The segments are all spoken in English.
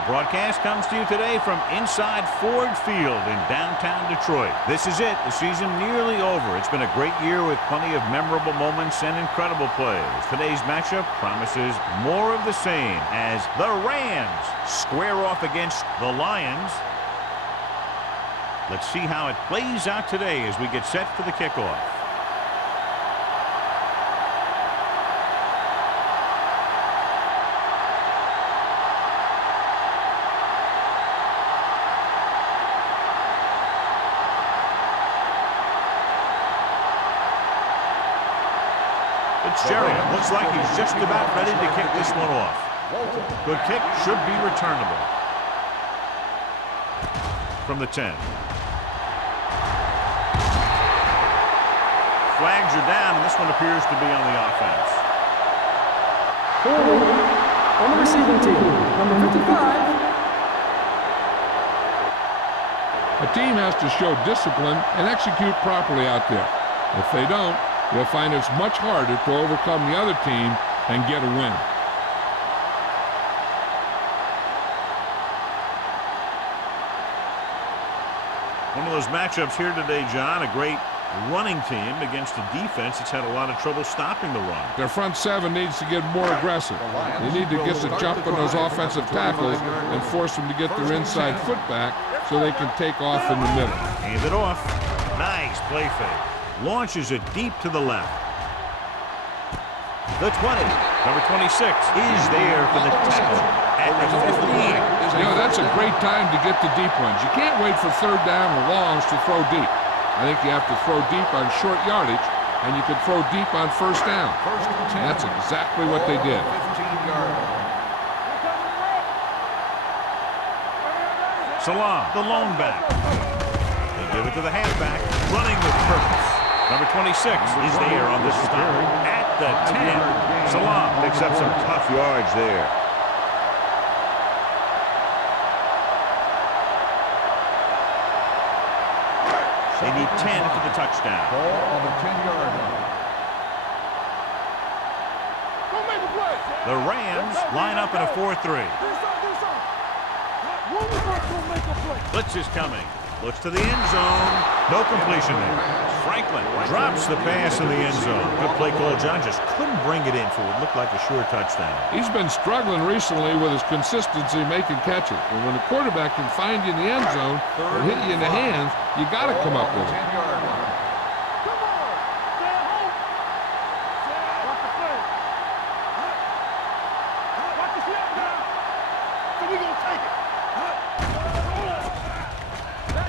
Our broadcast comes to you today from inside Ford Field in downtown Detroit. This is it, the season nearly over. It's been a great year with plenty of memorable moments and incredible plays. Today's matchup promises more of the same as the Rams square off against the Lions. Let's see how it plays out today as we get set for the kickoff. Jerry, looks like he's just about ready to kick this one off. Good kick, should be returnable. From the 10. Flags are down, and this one appears to be on the offense. On the receiving team, number 55. A team has to show discipline and execute properly out there. If they don't, you'll find it's much harder to overcome the other team and get a win. One of those matchups here today, John, a great running team against a defense that's had a lot of trouble stopping the run. Their front seven needs to get more aggressive. They need to get the jump on those offensive tackles and force them to get their inside foot back so they can take off in the middle. Hand it off. Nice play fake. Launches it deep to the left. The 20. Number 26 is there for the tackle at the 15. You know, that's a great time to get the deep ones. You can't wait for third down or longs to throw deep. I think you have to throw deep on short yardage, and you can throw deep on first down. And that's exactly what they did. Salah, the lone back. They give it to the halfback, running with purpose. Number 26 is there on the stop at the 10. Salah picks up some tough yards there. They need 10 for the touchdown. Ball on the 10-yard line. The Rams line up in a 4-3. Blitz is coming. Looks to the end zone. No completion there. Franklin drops the pass in the end zone. Good play call, John. Just couldn't bring it in for what looked like a sure touchdown. He's been struggling recently with his consistency making catches. And when the quarterback can find you in the end zone or hit you in the hands, you got to come up with it.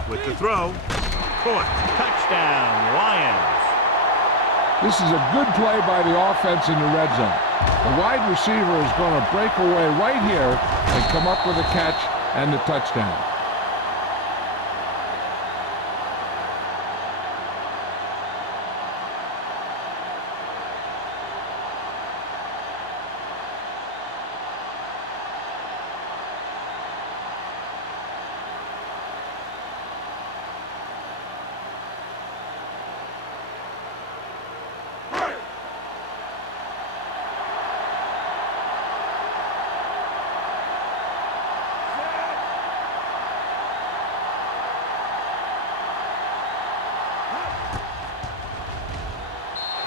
With the throw, caught. Touchdown, Lions. This is a good play by the offense in the red zone. The wide receiver is going to break away right here and come up with a catch and the touchdown.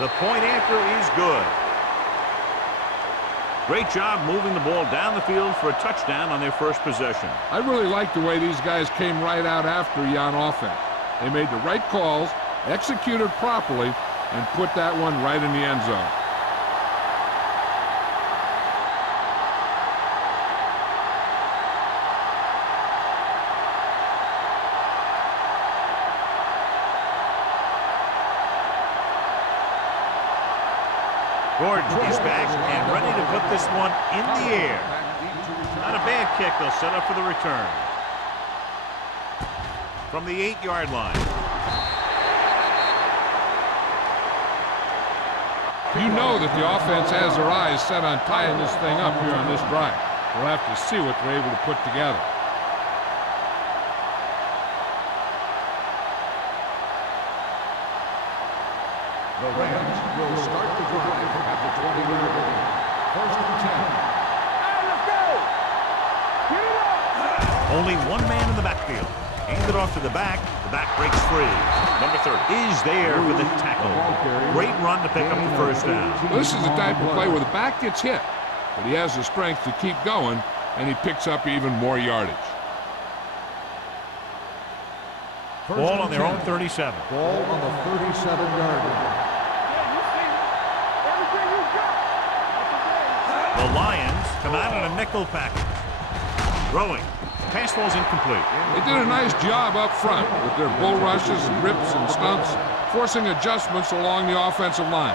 The point after is good. Great job moving the ball down the field for a touchdown on their first possession. I really like the way these guys came right out after you on offense. They made the right calls, executed properly, and put that one right in the end zone. Gordon is back and ready to put this one in the air. Not a bad kick. They'll set up for the return. From the 8-yard line. You know that the offense has their eyes set on tying this thing up here on this drive. We'll have to see what they're able to put together. The Rams will start the drive at the 20-yard line. First and 10. Let's go! Get it up! Only one man in the backfield. Hand it off to the back. The back breaks free. Number 30 is there for the tackle. Great run to pick up the first down. Well, this is the type of play where the back gets hit, but he has the strength to keep going, and he picks up even more yardage. Ball on their own 37. Ball on the 37-yard line. The Lions come out in a nickel package. Throwing. Pass ball's incomplete. They did a nice job up front with their bull rushes and rips and stunts, forcing adjustments along the offensive line.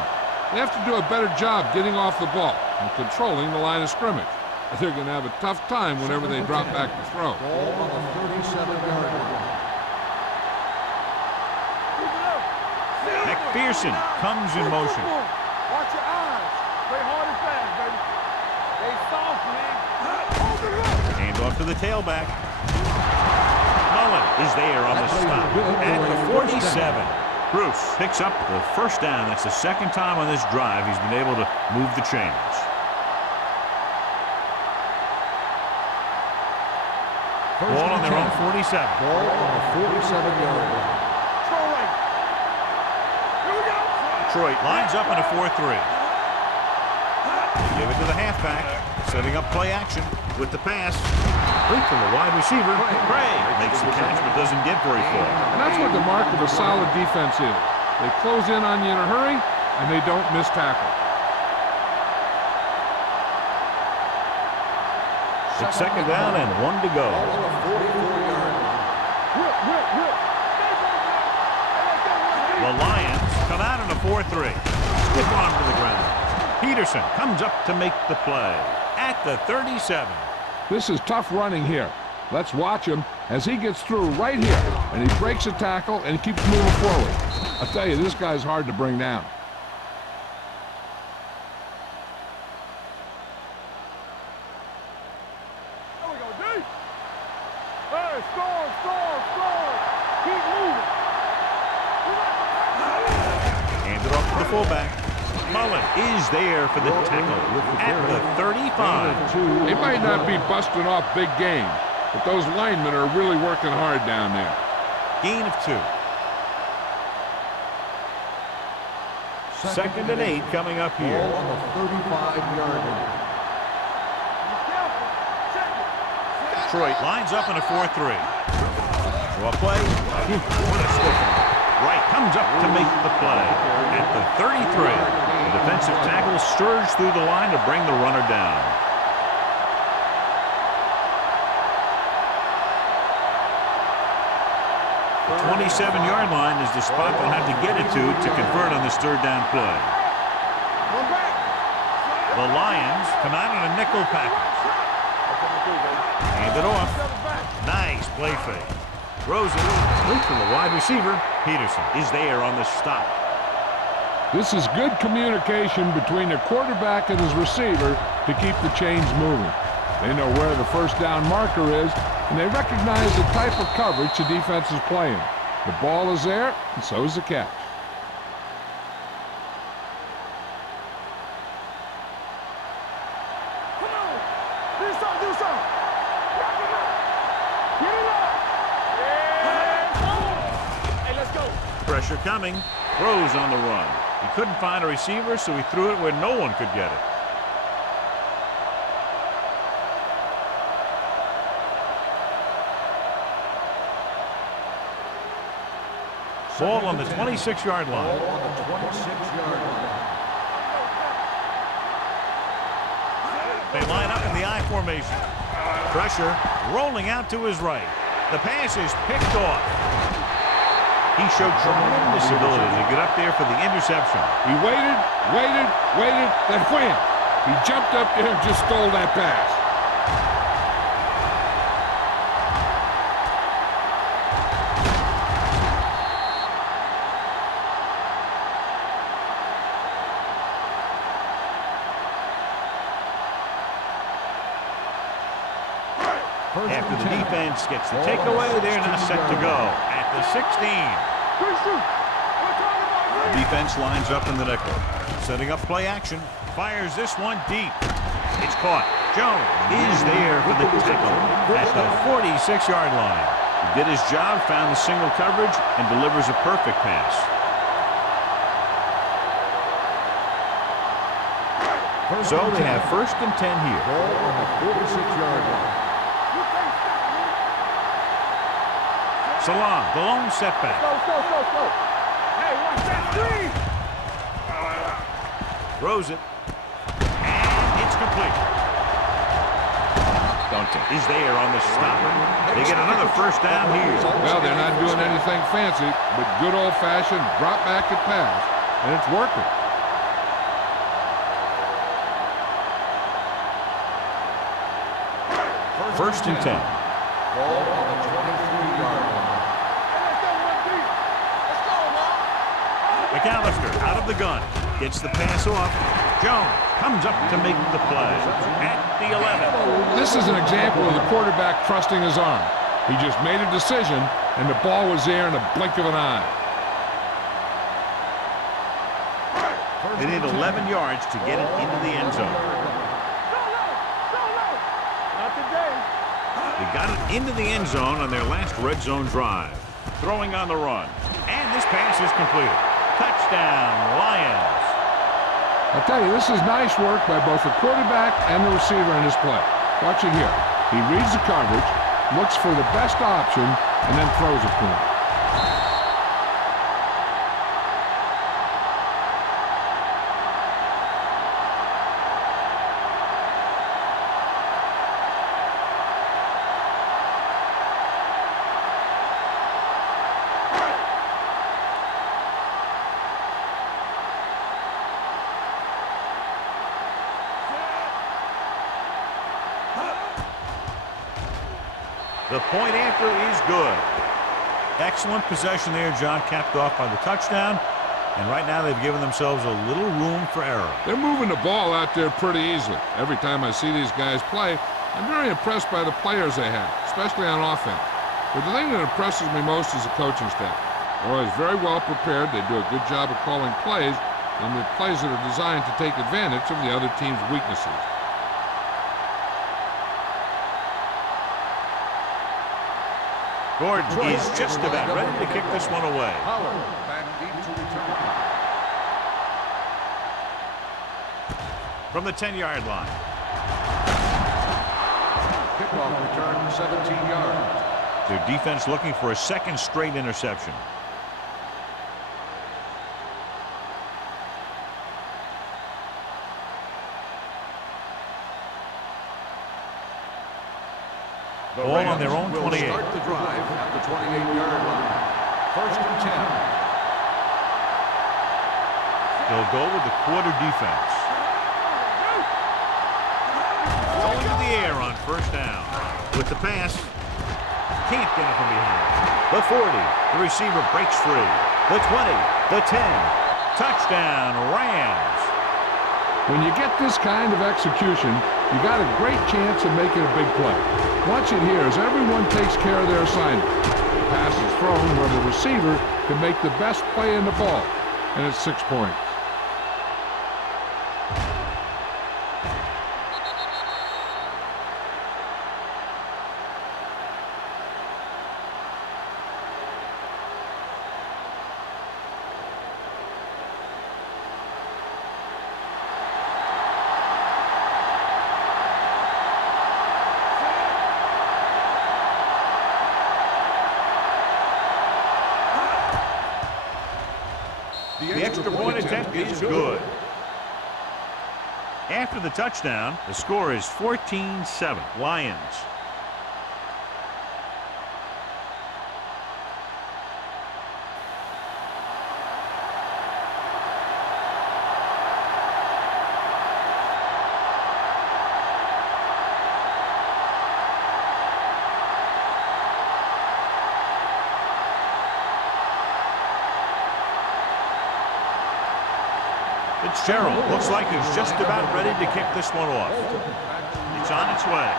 They have to do a better job getting off the ball and controlling the line of scrimmage. They're going to have a tough time whenever they drop back to throw. Ball on the 37-yard line. McPherson comes in motion. Watch your eyes. Play hard and fast, baby. They soft, man. Hold it up. Hand off to the tailback. Mullen is there on the stop at the 47. Bruce picks up the first down. That's the second time on this drive he's been able to move the chains. Ball on their own 47. Ball on the 47-yard line. Detroit lines up in a 4-3. Give it to the halfback, setting up play action with the pass. Right to the wide receiver. Gray makes the catch but doesn't get very far. And that's what the mark of a solid defense is. They close in on you in a hurry, and they don't miss tackle. It's second down and 1 to go. Ball on the 44-yard line. The Lions come out in a 4-3. Stiff arm to the ground. Peterson comes up to make the play at the 37. This is tough running here. Let's watch him as he gets through right here, and he breaks a tackle and he keeps moving forward. I tell you, this guy's hard to bring down. There we go, D. Hey, score. Keep moving. Hand it off to the fullback. Mullen is there for the tackle at the 35. They might not be busting off big game, but those linemen are really working hard down there. Gain of 2. Second and 8 coming up here. Ball on the 35-yard line. Detroit lines up in a 4-3. Draw play. What a stiff one. Wright comes up to make the play at the 33. The defensive tackle surged through the line to bring the runner down. The 27-yard line is the spot they'll have to get it to convert on this third down play. The Lions come out in a nickel package. Hand it off. Nice play fake. Throws it right to the wide receiver. Peterson is there on the stop. This is good communication between the quarterback and his receiver to keep the chains moving. They know where the first down marker is, and they recognize the type of coverage the defense is playing. The ball is there, and so is the catch. Come on. Do something. Get it up. Yeah. Hey, let's go. Pressure coming. Throws on the run. He couldn't find a receiver, so he threw it where no one could get it. Ball on the 26-yard line. Ball on the 26-yard line. They line up in the I formation. Pressure rolling out to his right. The pass is picked off. He showed tremendous ability to get up there for the interception. He waited, then wham! He jumped up there and just stole that pass. After the defense gets the takeaway, they're now set to go at the 16. The defense lines up in the nickel. Setting up play action. Fires this one deep. It's caught. Jones is there for the tackle at the 46-yard line. He did his job, found the single coverage, and delivers a perfect pass. So they have 1st and 10 here. Ball on the 46-yard line. Salam, the lone setback. Go. Hey, watch that screen. Throws it. And it's complete. Duncan is there on the stop. They get another 1st down here. Well, they're not doing anything fancy, but good old-fashioned drop back and pass, and it's working. First and 10. Ball on the 23-yard line. McAllister out of the gun. Gets the pass off. Jones comes up to make the play at the 11. This is an example of the quarterback trusting his arm. He just made a decision, and the ball was there in a blink of an eye. They need 11 yards to get it into the end zone. Not today. They got it into the end zone on their last red zone drive. Throwing on the run. And this pass is completed. Touchdown, Lions. I'll tell you, this is nice work by both the quarterback and the receiver in this play. Watch it here. He reads the coverage, looks for the best option, and then throws it to him. The point after is good. Excellent possession there, John, capped off by the touchdown. And right now they've given themselves a little room for error. They're moving the ball out there pretty easily. Every time I see these guys play, I'm very impressed by the players they have, especially on offense. But the thing that impresses me most is the coaching staff. They're always very well prepared. They do a good job of calling plays, and the plays that are designed to take advantage of the other team's weaknesses. Gordon is just about ready to kick this one away. Howard back deep to return. From the 10-yard line. Kickoff return 17 yards. Their defense looking for a 2nd straight interception. Ball on their own 28. Start the drive at the 28-yard line. 1st and 10. They'll go with the quarter defense. Going to the air on 1st down. With the pass, can't get it from behind. The 40, the receiver breaks free. The 20, the 10. Touchdown, Rams. When you get this kind of execution, you got a great chance of making a big play. Watch it here as everyone takes care of their assignment. The pass is thrown where the receiver can make the best play in the ball, and it's 6 points. The extra point attempt is good. After the touchdown, the score is 14-7, Lions. Fitzgerald looks like he's just about ready to kick this one off. It's on its way.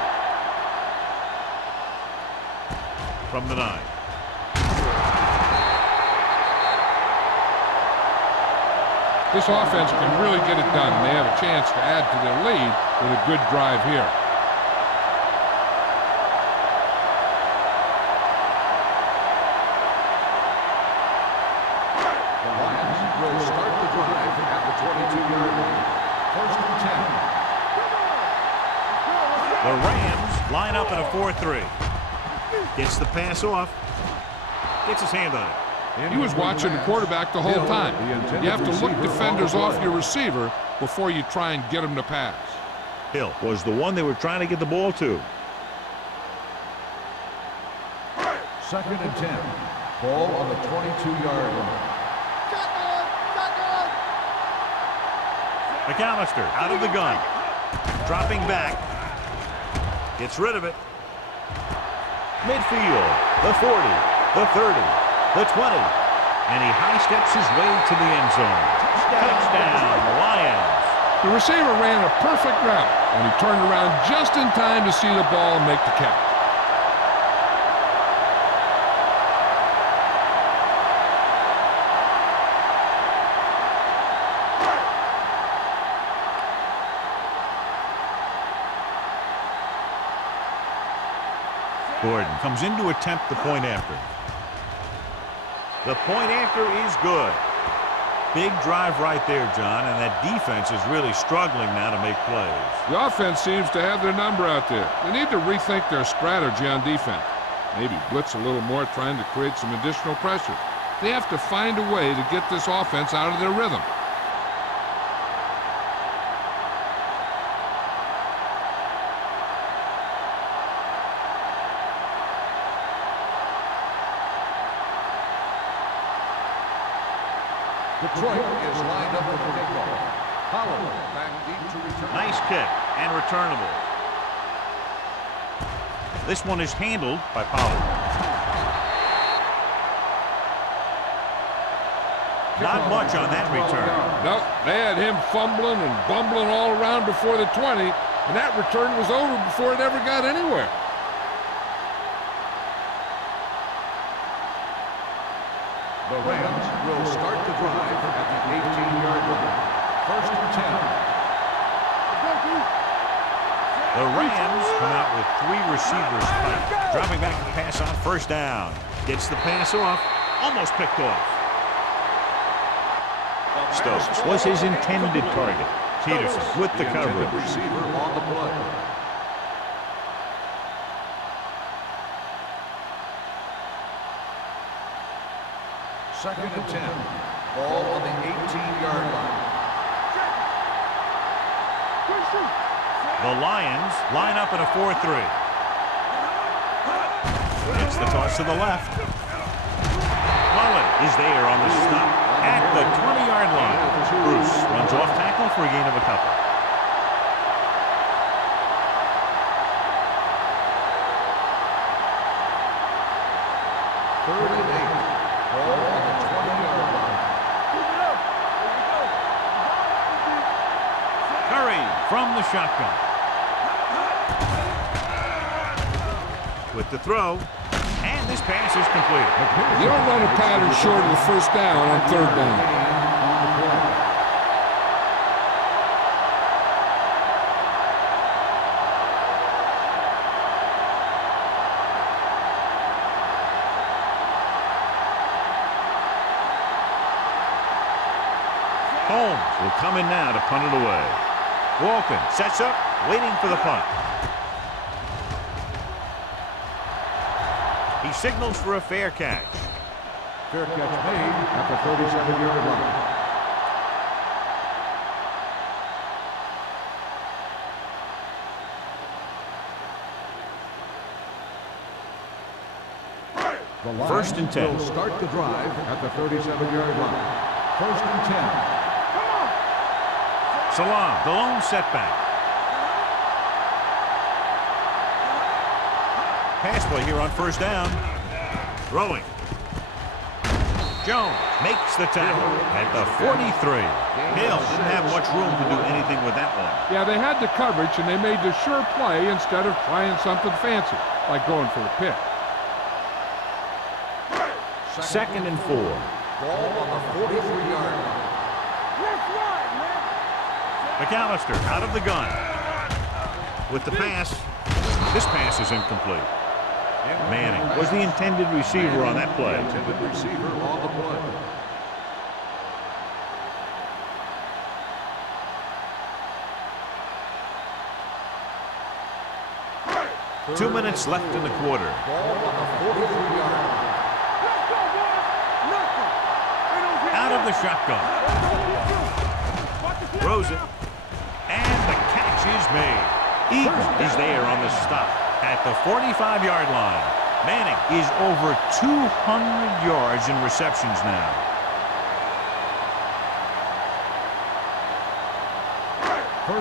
From the 9. This offense can really get it done, and they have a chance to add to their lead with a good drive here. The Lions will start the drive at the 22-yard line. First and 10. The Rams line up in a 4-3. Gets the pass off. Gets his hand on it. He was watching the quarterback the whole time. You have to look defenders off your receiver before you try and get him to pass. Hill was the one they were trying to get the ball to. Second and 10. Ball on the 22-yard line. McAllister out of the gun. Dropping back. Gets rid of it. Midfield. The 40. The 30. The 20. And he high steps his way to the end zone. Touchdown, Lions. The receiver ran a perfect route, and he turned around just in time to see the ball and make the catch. Gordon comes in to attempt the point after. The point after is good. Big drive right there, John, and that defense is really struggling now to make plays. The offense seems to have their number out there. They need to rethink their strategy on defense. Maybe blitz a little more, trying to create some additional pressure. They have to find a way to get this offense out of their rhythm. Detroit is lined up with the kickoff. Howell back deep to return. Nice kick and returnable. This one is handled by Pollard. Not much on that return. Nope, they had him fumbling and bumbling all around before the 20, and that return was over before it ever got anywhere. The Rams will start the drive at the 18-yard line. First and 10. The Rams come out with 3 receivers tight. Dropping back to pass on first down. Gets the pass off. Almost picked off. Stokes was his intended target. Peterson with the coverage. Receiver on the play. Second and 10. Ball on the 18-yard line. The Lions line up in a 4-3. It's the toss to the left. Mullen is there on the stop at the 20-yard line. Bruce runs off tackle for a gain of a couple. Third and 8. Ball on the 20-yard line. Curry from the shotgun. With the throw, and this pass is completed. You don't run a pattern short of the first down on third down. Holmes will come in now to punt it away. Walton sets up, waiting for the punt. He signals for a fair catch. Fair catch made at the 37-yard line. The Lions First and 10. will start the drive at the 37-yard line. First and 10. Salam, the lone setback. Pass play here on first down. Throwing. Jones makes the tackle at the 43. Hill didn't have much room to do anything with that one. Yeah, they had the coverage, and they made the sure play instead of trying something fancy, like going for a pick. Second and 4. Ball on the 43-yard line. McAllister out of the gun. With the pass. This pass is incomplete. Manning was the intended receiver on that play. Intended receiver on the play. 2 minutes left in the quarter. Ball on the 43-yard line. Out of the shotgun. Throws it. And the catch is made. Eaton is there on the stop at the 45-yard line. Manning is over 200 yards in receptions now.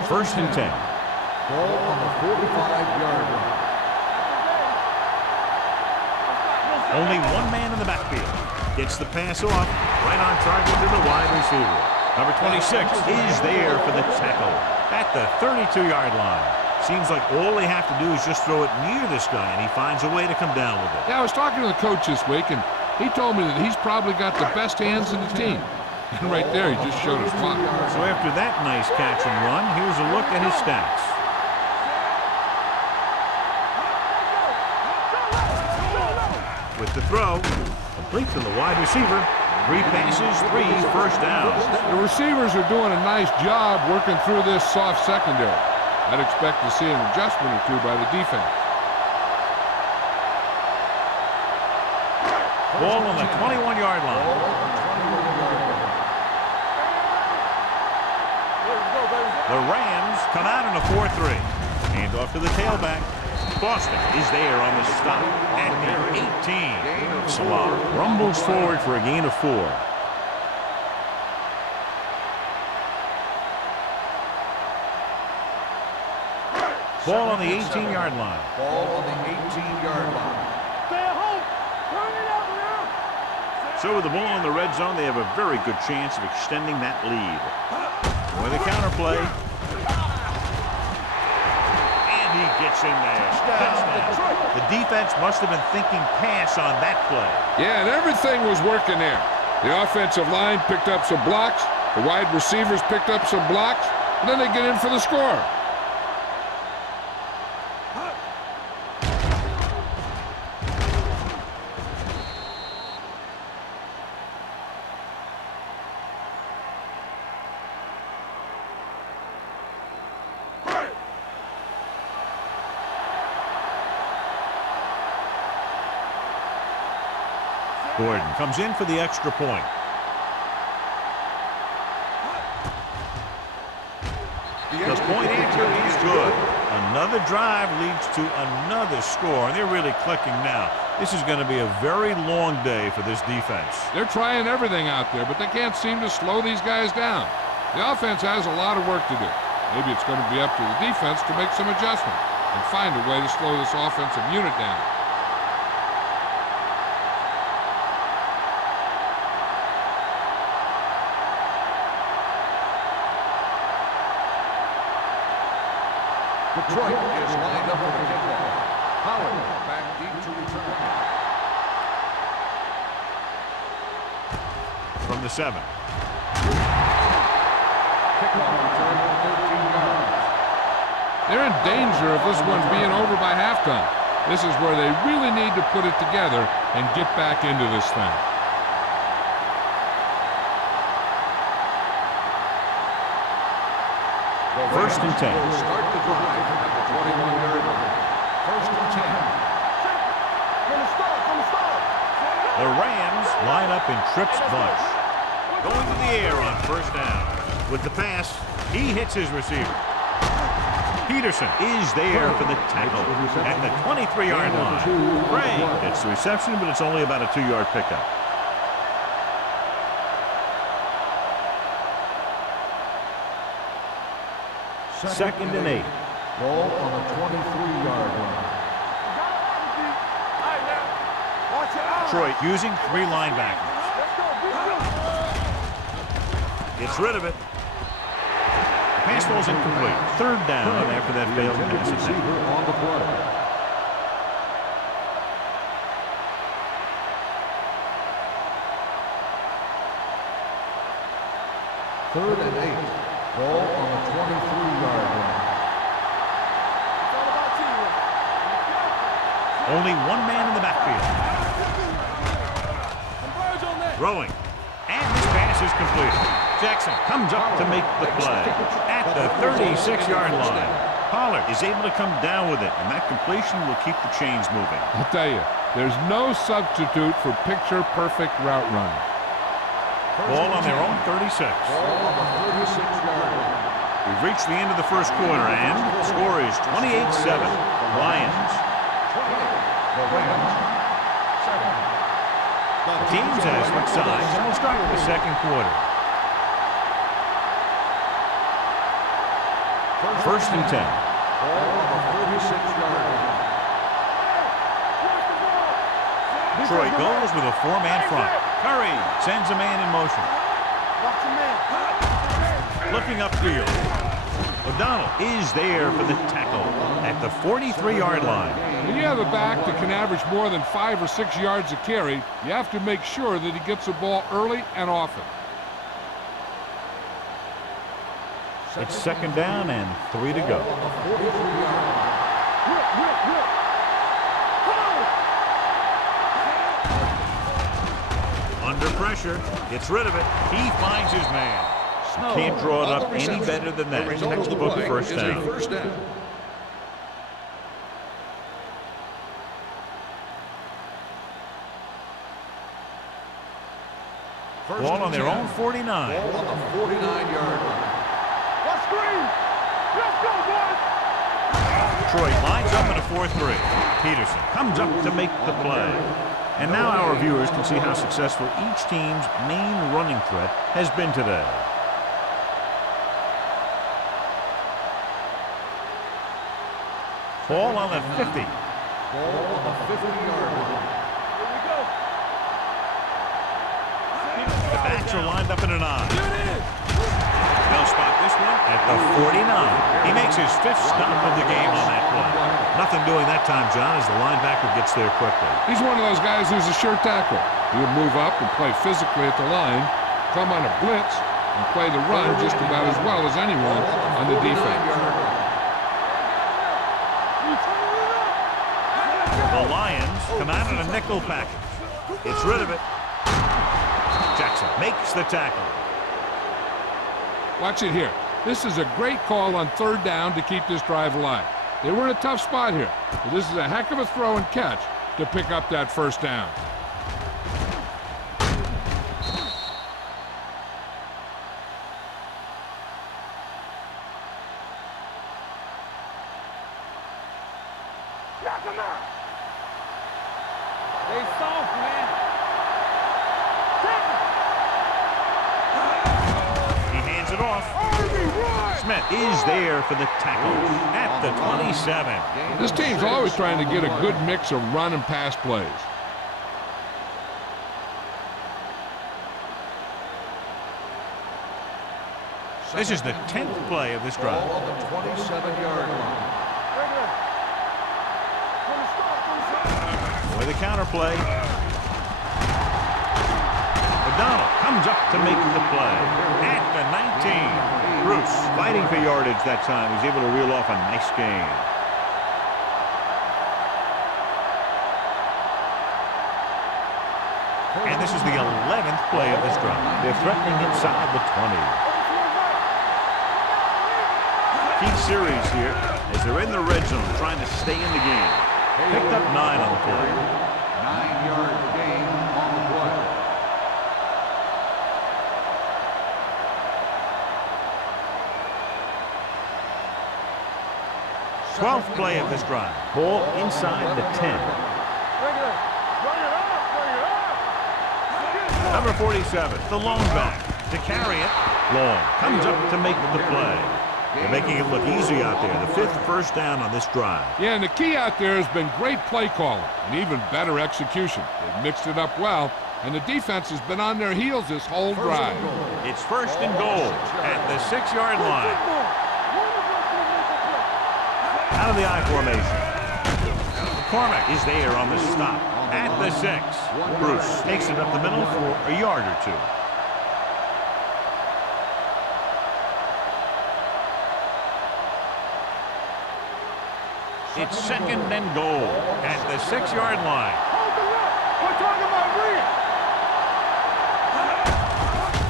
First and 10. Ball on the 45-yard line. Only one man in the backfield. Gets the pass off. Right on target to the wide receiver. Number 26 is there for the tackle at the 32-yard line. Seems like all they have to do is just throw it near this guy, and he finds a way to come down with it. Yeah, I was talking to the coach this week, and he told me that he's probably got the best hands in the team. And right there, he just showed us why. So after that nice catch and run, here's a look at his stats. With the throw, complete to the wide receiver. 3 passes, 3 first downs. The receivers are doing a nice job working through this soft secondary. I'd expect to see an adjustment or two by the defense. Ball on the 21-yard line. The Rams come out in a 4-3. Hand off to the tailback. Boston is there on the stop at the 18. Salah rumbles forward for a gain of 4. Ball on the 18-yard line. Ball on the 18-yard line. So with the ball in the red zone, they have a very good chance of extending that lead. With a counterplay. And he gets in there. Touchdown. The defense must have been thinking pass on that play. Yeah, and everything was working there. The offensive line picked up some blocks. The wide receivers picked up some blocks. And then they get in for the score. Gordon comes in for the extra point. The point answer is good. Another drive leads to another score, and they're really clicking now. This is going to be a very long day for this defense. They're trying everything out there, but they can't seem to slow these guys down. The offense has a lot of work to do. Maybe it's going to be up to the defense to make some adjustment and find a way to slow this offensive unit down. Detroit is lined up for the kickoff. Howard back deep to return. From the 7. Kickoff return for 13 yards. They're in danger of this one being over by halftime. This is where they really need to put it together and get back into this thing. First and 10. Will start the drive at the 21-yard line. First and 10. The Rams line up in Tripp's bunch. Going to the air on first down. With the pass, he hits his receiver. Peterson is there for the tackle at the 23-yard line. Gray gets the reception, but it's only about a 2-yard pickup. Second and 8. Ball on the 23-yard line. Detroit using 3 linebackers. Gets rid of it. The pass ball's incomplete. Third down after that failed pass attempt. Receiver on the play. Third and 8. Ball on the 23-yard line. It's all about teamwork. Only one man in the backfield. Converge on that. Throwing. And this pass is completed. Jackson comes up to make the play at the 36-yard line. Pollard is able to come down with it, and that completion will keep the chains moving. I'll tell you, there's no substitute for picture-perfect route running. Ball on their own 36. Ball on the 36-yard line. We've reached the end of the first quarter, and the score is 28-7. Lions. 28. The Rams. 7. The teams have switched sides, and we'll start with the second quarter. First and 10. Ball on the 46-yard line. Troy goes with a four-man front. Curry sends a man in motion. Watch your man. Looking upfield. O'Donnell is there for the tackle at the 43-yard line. When you have a back that can average more than 5 or 6 yards a carry, you have to make sure that he gets the ball early and often. It's second down and 3 to go. Under pressure, gets rid of it. He finds his man. Can't draw it up any better than that. Textbook first down. Ball on their own 49. Ball on the 49-yard line. Let's screen. Let's go, boys. Troy lines up in a 4-3. Peterson comes up to make the play. And now our viewers can see how successful each team's main running threat has been today. Ball on the 50. Ball on the 50-yard line. Here we go. The backs are lined up in an I. They'll spot this one at the 49. He makes his 5th stop of the game on that play. Nothing doing that time, John, as the linebacker gets there quickly. He's one of those guys who's a sure tackle. He'll move up and play physically at the line, come on a blitz, and play the run just about as well as anyone on the defense. The Lions come out in a nickel package. Gets rid of it. Jackson makes the tackle. Watch it here. This is a great call on third down to keep this drive alive. They were in a tough spot here, but this is a heck of a throw and catch to pick up that first down. They soft, man. He hands it off. Smith is there for the tackle at the 27. This team's always trying to get a good mix of run and pass plays. This is the 10th play of this drive. Ball on the 27-yard line. With a counter play. O'Donnell comes up to make the play at the 19. Bruce fighting for yardage that time. He's able to reel off a nice gain. And this is the 11th play of this drive. They're threatening inside the 20. Key series here as they're in the red zone trying to stay in the game. Picked up 9 on the play. 9-yard gain on the play. 12th play of this drive. Ball inside the 10. Number 47, the lone back. To carry it, Long comes up to make the play. They're making it look easy out there. The 5th first down on this drive. Yeah, and the key out there has been great play calling and even better execution. They've mixed it up well, and the defense has been on their heels this whole drive. It's first and goal at the 6-yard line. Out of the I formation. McCormick is there on the stop at the 6. Bruce takes it up the middle for a yard or two. It's second and goal at the 6-yard line. Hold the look. We're talking about real.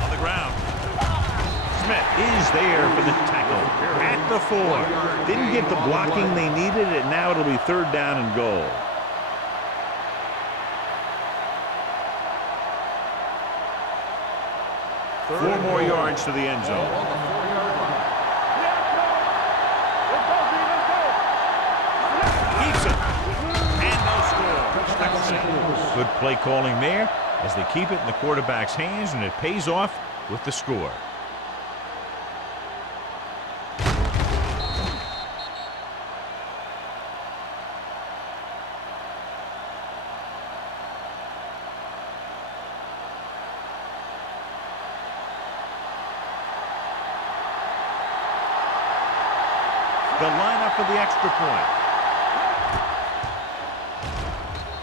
On the ground. Smith is there for the tackle at the 4. Didn't get the blocking they needed, and now it'll be third down and goal. Four more yards to the end zone. Keeps it. And no score. Good play calling there as they keep it in the quarterback's hands, and it pays off with the score. The lineup for the extra point.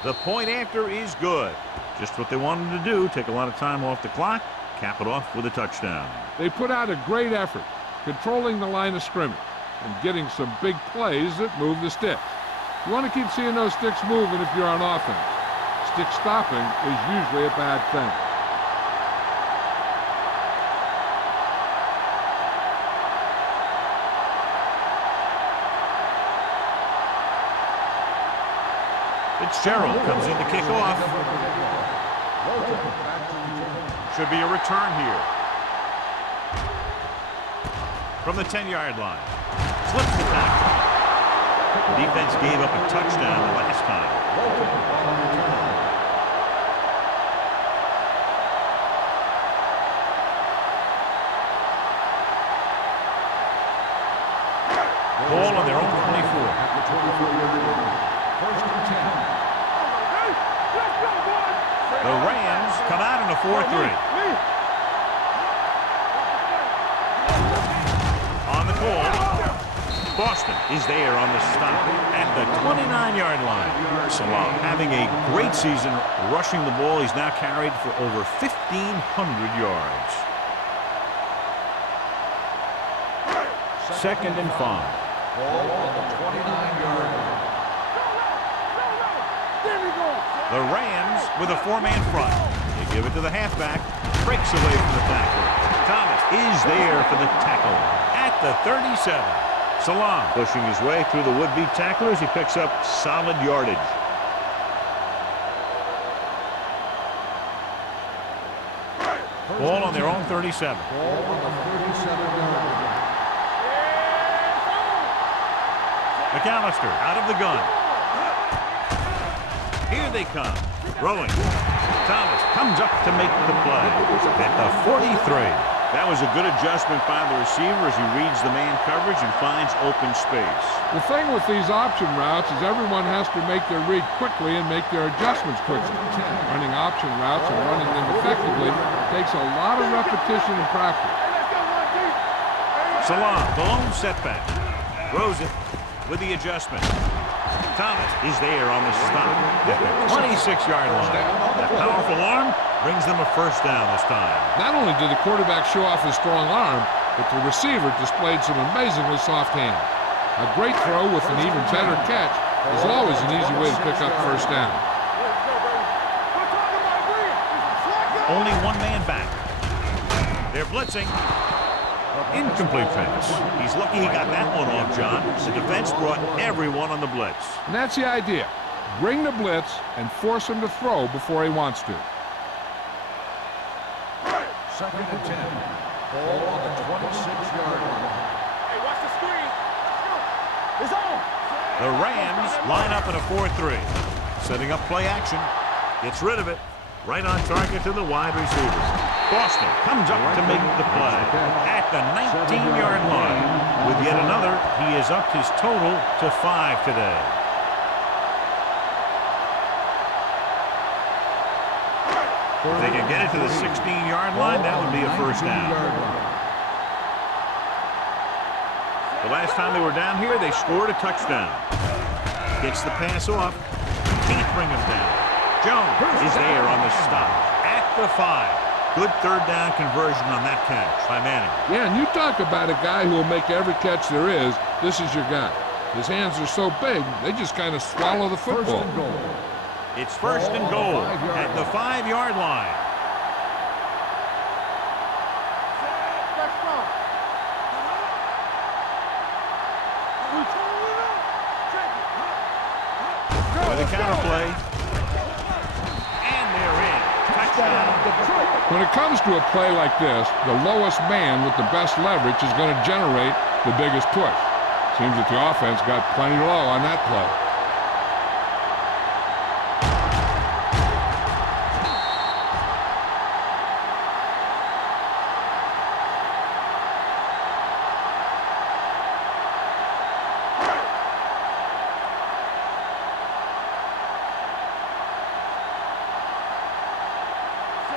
The point after is good. Just what they wanted to do, take a lot of time off the clock, cap it off with a touchdown. They put out a great effort, controlling the line of scrimmage and getting some big plays that move the sticks. You want to keep seeing those sticks moving if you're on offense. Stick stopping is usually a bad thing. Fitzgerald comes in to kick off. Should be a return here. From the 10-yard line. Slips the tackle. The defense gave up a touchdown the last time. Ball on their own 24. First and 10. The Rams come out in a 4-3. On the call, Boston is there on the stop at the 29-yard line. Salah having a great season rushing the ball. He's now carried for over 1,500 yards. Second and 5. Ball on the 29-yard line. The Rams with a 4-man front. They give it to the halfback. Breaks away from the tackle. Thomas is there for the tackle at the 37. Salah pushing his way through the would-be tacklers. He picks up solid yardage. Ball on their own 37. Ball on the 37-yard line. McAllister out of the gun. Here they come. Throwing. Thomas comes up to make the play at the 43. That was a good adjustment by the receiver as he reads the man coverage and finds open space. The thing with these option routes is everyone has to make their read quickly and make their adjustments quickly. Running option routes and running them effectively takes a lot of repetition and practice. Salah, the lone setback. Throws it with the adjustment. Thomas is there on the stop at the 26-yard line. That powerful arm brings them a first down this time. Not only did the quarterback show off his strong arm, but the receiver displayed some amazingly soft hands. A great throw with an even better catch is always an easy way to pick up first down. Only one man back. They're blitzing. Incomplete pass. He's lucky he got that one off, John. The defense brought everyone on the blitz. And that's the idea. Bring the blitz and force him to throw before he wants to. Second and 10. Ball on the 26-yard line. Hey, watch the screen. It's on. The Rams line up in a 4-3. Setting up play action. Gets rid of it. Right on target to the wide receiver. Boston comes up to make the play at the 19-yard line. With yet another, he has upped his total to 5 today. If they can get it to the 16-yard line, that would be a first down. The last time they were down here, they scored a touchdown. Gets the pass off. Can't bring him down. Jones is there on the stop at the 5. Good third down conversion on that catch by Manning. Yeah, and you talk about a guy who will make every catch there is. This is your guy. His hands are so big, they just kind of swallow the football. It's first and goal at the 5-yard line. With a counter play. And they're in. Touchdown. When it comes to a play like this, the lowest man with the best leverage is going to generate the biggest push. Seems that the offense got plenty low on that play.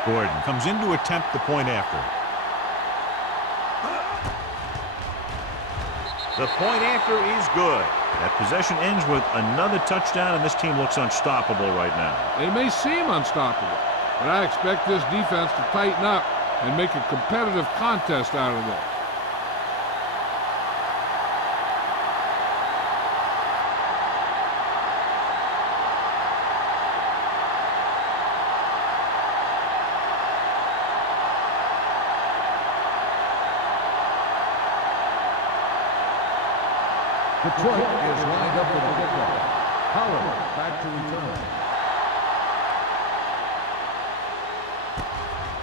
Gordon comes in to attempt the point after. The point after is good. That possession ends with another touchdown, and this team looks unstoppable right now. They may seem unstoppable, but I expect this defense to tighten up and make a competitive contest out of this. Detroit is lined up for the kickoff. Howard back to return.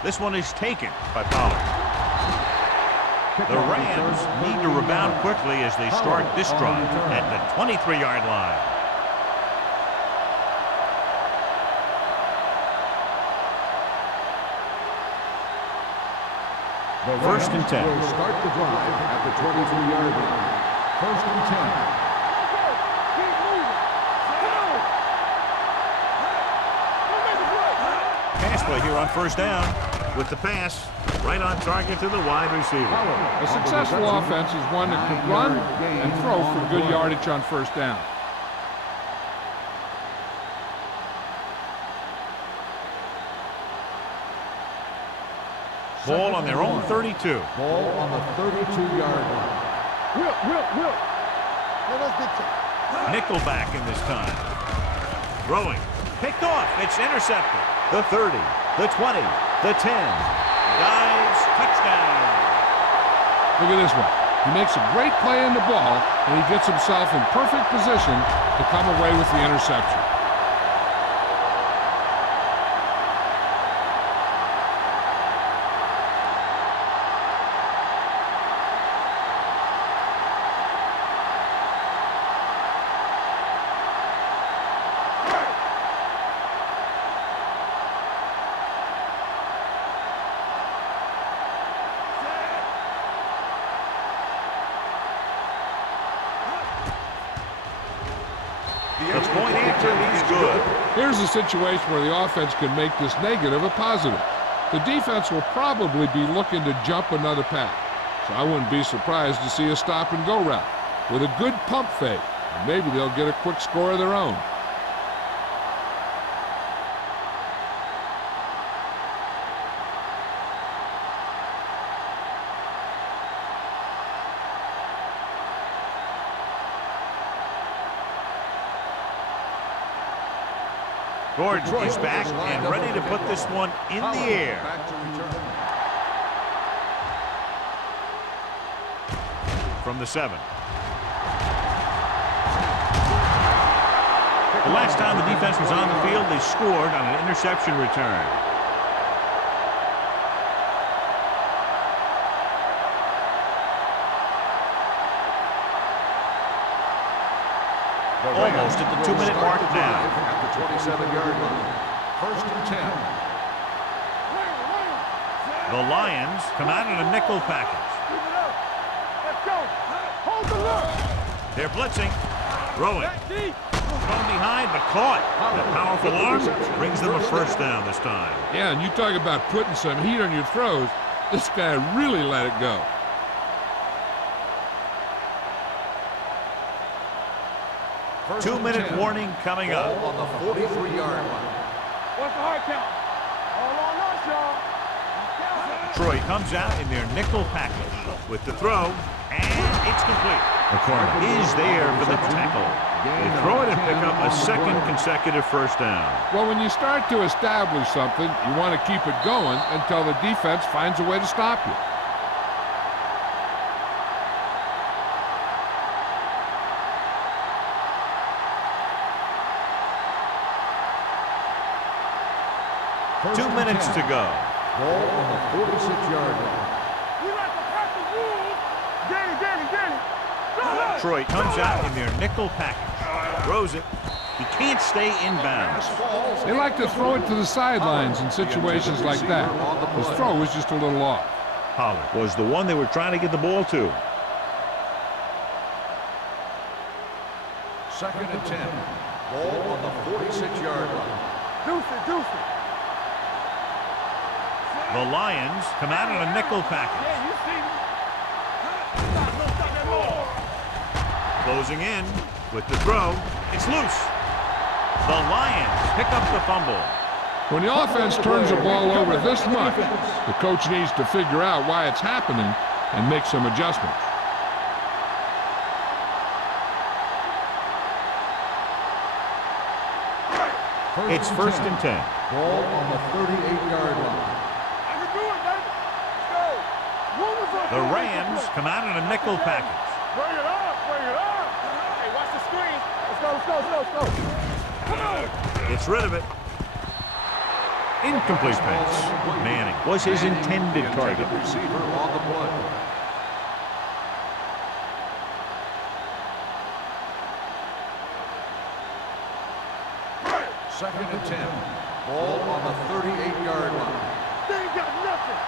This one is taken by Pollard. The Rams need to rebound quickly as they start this drive at the 23-yard line. First and 10. Will start the drive at the 23-yard line. First and 10. Pass play here on first down with the pass right on target to the wide receiver. A successful offense is one that can run and throw for good yardage on first down. Ball on their own 32. Ball on the 32-yard line. Will. Let us get you. Nickelback in this time. Throwing. Picked off. It's intercepted. The 30. The 20. The 10. Dives. Touchdown. Look at this one. He makes a great play in the ball, and he gets himself in perfect position to come away with the interception. The point after is good. Here's a situation where the offense can make this negative a positive. The defense will probably be looking to jump another pack, so I wouldn't be surprised to see a stop-and-go route with a good pump fake, and maybe they'll get a quick score of their own. Gordon is back and ready to put this one in the air. From the 7. The last time the defense was on the field, they scored on an interception return. Almost at the 2-minute mark now. At the 27-yard line. First and 10. The Lions come out in a nickel package. Let's go. Hold the look. They're blitzing. Throwing. Thrown behind, but caught. The powerful arm brings them a first down this time. Yeah, and you talk about putting some heat on your throws. This guy really let it go. First 2-minute warning coming up. Ball on the 43-yard line. What's the hard count? All on us, y'all. Troy comes out in their nickel package with the throw, and it's complete. The corner is there for the tackle. They throw it and pick up a second consecutive first down. Well, when you start to establish something, you want to keep it going until the defense finds a way to stop you. First 2 minutes to go. Ball on the 46-yard line. We like to pass the rules. Get it. Detroit comes out in their nickel package. Throws it. He can't stay in bounds. They like to throw it to the sidelines in situations like that. His throw was just a little off. Pollard was the one they were trying to get the ball to. 2nd and 10. Ball on the 46-yard line. Deuce it. The Lions come out in a nickel package. Yeah, you see me. Stop that ball. Closing in with the throw. It's loose. The Lions pick up the fumble. When the offense turns the ball over this much, the coach needs to figure out why it's happening and make some adjustments. It's 1st and 10. Ball on the 38-yard line. I can do it, baby. Let's go. The Rams come out in a nickel package. Bring it up. Hey, watch the screen. Let's go. Come on. Gets rid of it. Incomplete pass. Manning was his intended target. Receiver on the play. Second and 10. Ball on the 38-yard line. They ain't got nothing.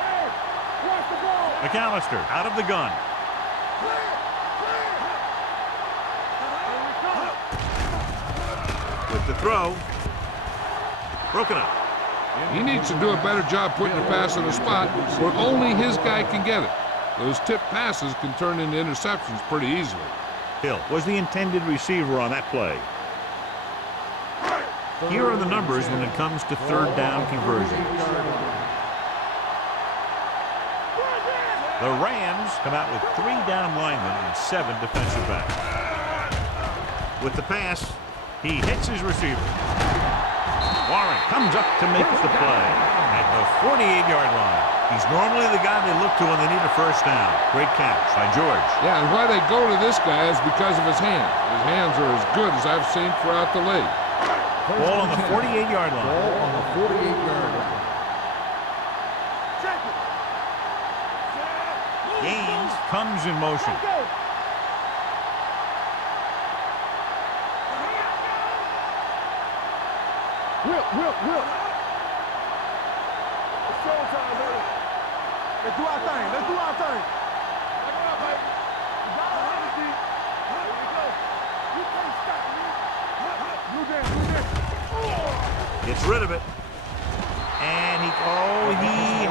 Hey, watch the ball. McAllister out of the gun. With the throw. Broken up. He needs to do a better job putting the pass in a spot where only his guy can get it. Those tip passes can turn into interceptions pretty easily. Hill was the intended receiver on that play. Here are the numbers when it comes to 3rd down conversions. The Rams come out with 3 down linemen and 7 defensive backs. With the pass, he hits his receiver. Warren comes up to make the play at the 48-yard line. He's normally the guy they look to when they need a first down. Great catch by George. Yeah, and why they go to this guy is because of his hands. His hands are as good as I've seen throughout the league. Ball on the 48-yard line. Ball on the 48-yard line. Check it. Gaines comes in motion. Go. Whip. It's showtime, baby. Let's do our thing. Back up, baby. You got it, deep. There we go. You can't stop me. Do this. Gets rid of it. And he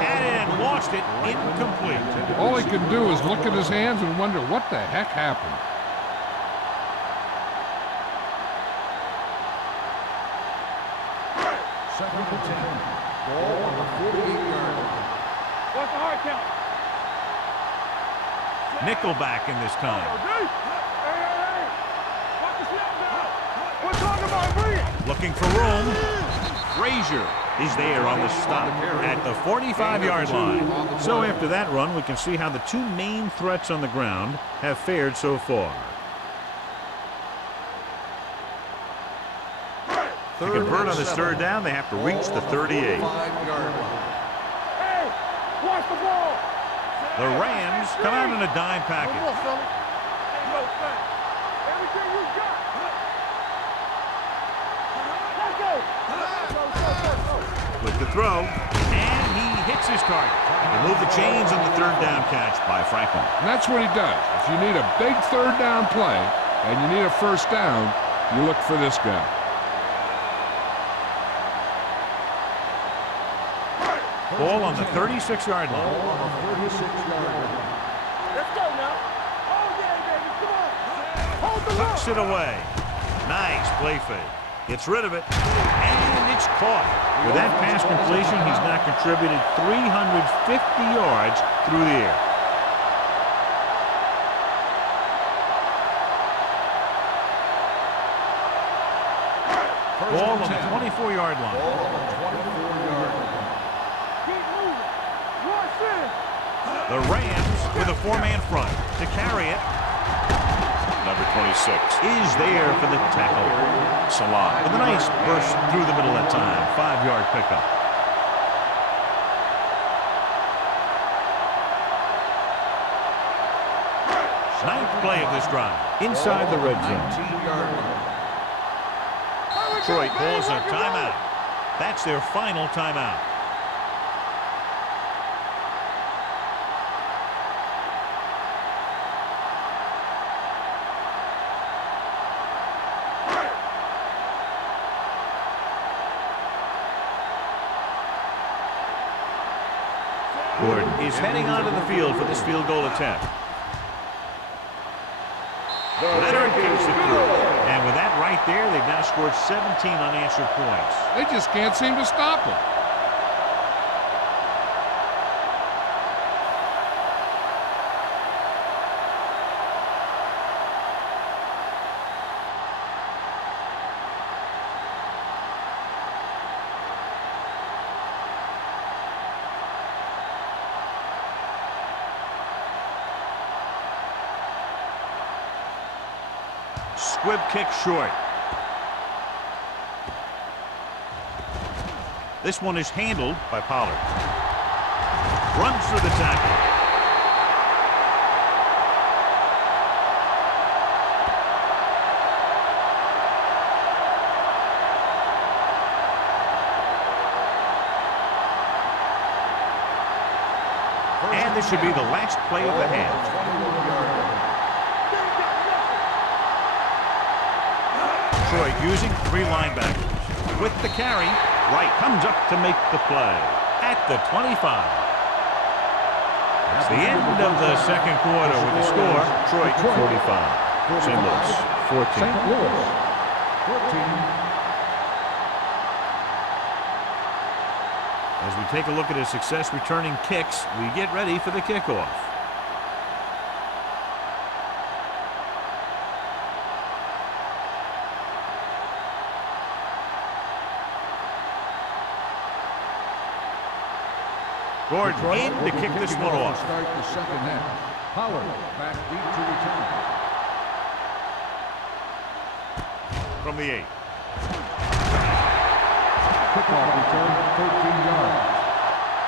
had it and lost it. Incomplete. All he can do is look at his hands and wonder what the heck happened. Second and 10. Ball on the 48-yard line. What's the hard count? Nickelback in this time. Hey. Watch the snap now. We're talking about bring it. Looking for room. Frazier is there on the stop at the 45-yard line. So after that run, we can see how the 2 main threats on the ground have fared so far. To convert on this 3rd down, they have to reach the 38. Hey, watch the ball. The Rams come out in a dime package. Hey, yo, son. Everything you got. Let's go. With the throw, and he hits his target. They move the chains on the 3rd down catch by Franklin. And that's what he does. If you need a big 3rd down play and you need a first down, you look for this guy. Ball on the 36-yard line. Ball on the 36-yard line. Let's go now. Oh, yeah, baby. Come on. Hold the Tucks it away. Nice play fake. Gets rid of it, and it's caught. With that pass completion, he's now contributed 350 yards through the air. Ball on the 24-yard line. Ball on the 24-yard line. Keep moving. Rush in. The Rams with a four-man front to carry it. Number 26 Is there for the tackle. Salon. With a nice burst through the middle that time. 5-yard pickup. Ninth play of this drive. Inside the red zone. 19-yard line. Detroit calls a timeout. That's their final timeout. Gordon is heading onto the field for this field goal attempt. Leonard kicks it through. And with that right there, they've now scored 17 unanswered points. They just can't seem to stop him. Squib kick short. This one is handled by Pollard. Runs through the tackle. And this should be the last play of the half. 21-yard line. Detroit using 3 linebackers. With the carry, Wright comes up to make the play at the 25. It's the end of the second quarter with the score. Detroit 45. St. Louis 14. St. Louis. 14. As we take a look at his success returning kicks, we get ready for the kickoff. Gordon in to kick this one off. Start the second half. Pollard back deep to return. From the 8. Kickoff return, 13 yards.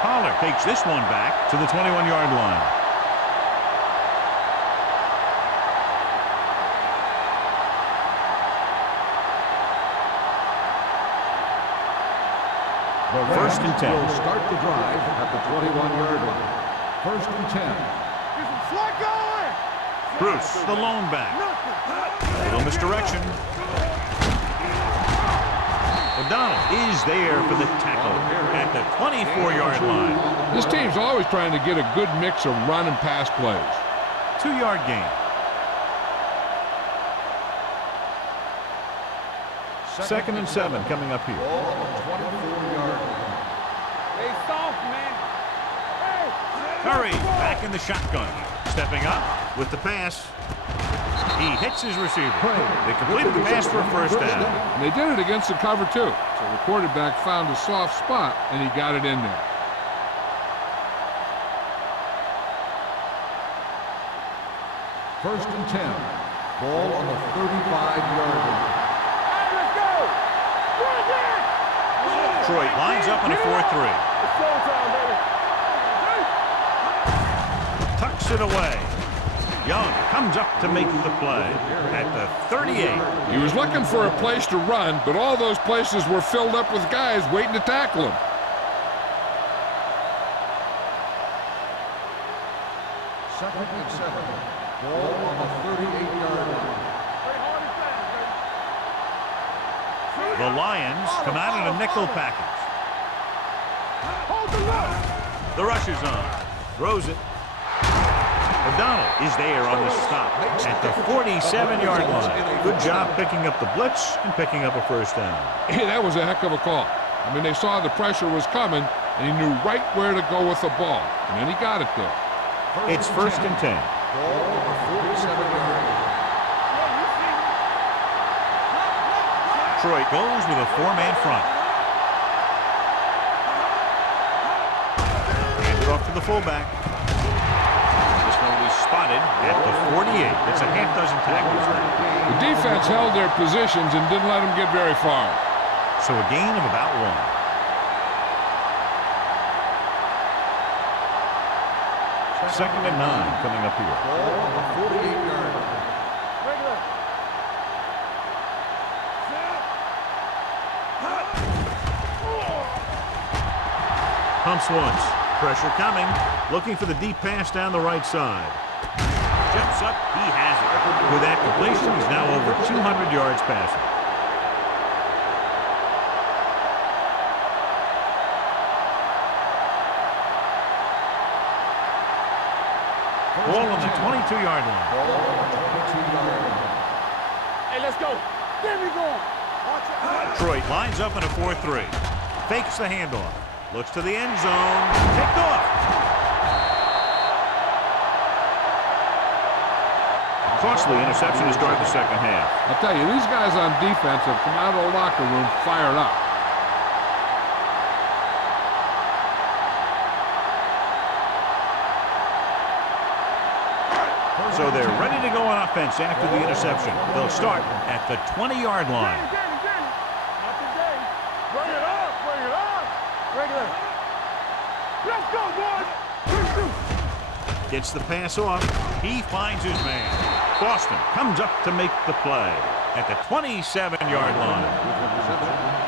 Pollard takes this one back to the 21-yard line. The First and 10. will start the drive at the 21-yard line. First and 10. Get some slack going. Bruce, the lone back. A little misdirection. O'Donnell is there for the tackle at the 24-yard line. This team's always trying to get a good mix of run and pass plays. 2-yard gain. Second and 7 coming up here. Ball on the 24-yard line. Hey, soft, man. Hey. Curry back in the shotgun. Stepping up with the pass. He hits his receiver. They completed the pass for a first down. And they did it against the cover, too. So the quarterback found a soft spot, and he got it in there. First and 10. Ball on the 35-yard line. Hey, let's go. Run that. Detroit lines up in a 4-3. It's showtime, baby. Tucks it away. Young comes up to make the play at the 38. He was looking for a place to run, but all those places were filled up with guys waiting to tackle him. Second and 7. Ball on the 38-yard line. Play hard and fast, baby. The Lions come out in a nickel package. Hold the look. The rush is on. Throws it. O'Donnell is there on the stop at the 47-yard line. Good job picking up the blitz and picking up a first down. Hey, that was a heck of a call. I mean, they saw the pressure was coming, and he knew right where to go with the ball. And then he got it there. It's first and 10. Ball on the 47-yard line. Detroit goes with a 4-man front. Hand it off to the fullback. This one will be spotted at the 48. That's a half dozen tackles now. The defense held their positions and didn't let them get very far. So a gain of about 1. Second and 9 coming up here. Ball on the 48-yard line. Regular. Pumps once. Pressure coming. Looking for the deep pass down the right side. Jumps up. He has it. With that completion, he's now over 200 yards passing. Ball on the 22-yard line. Ball on the 22-yard line. Hey, let's go. There we go. Watch it. Detroit lines up in a 4-3. Fakes the handoff. Looks to the end zone. Picked off. Costly interception to start the second half. I'll tell you, these guys on defense have come out of the locker room fired up. So they're ready to go on offense after the interception. They'll start at the 20-yard line. Danny. Not today. Bring it up. Bring it up. Regular. Let's go, boys. Gets the pass off. He finds his man. Boston comes up to make the play at the 27-yard line.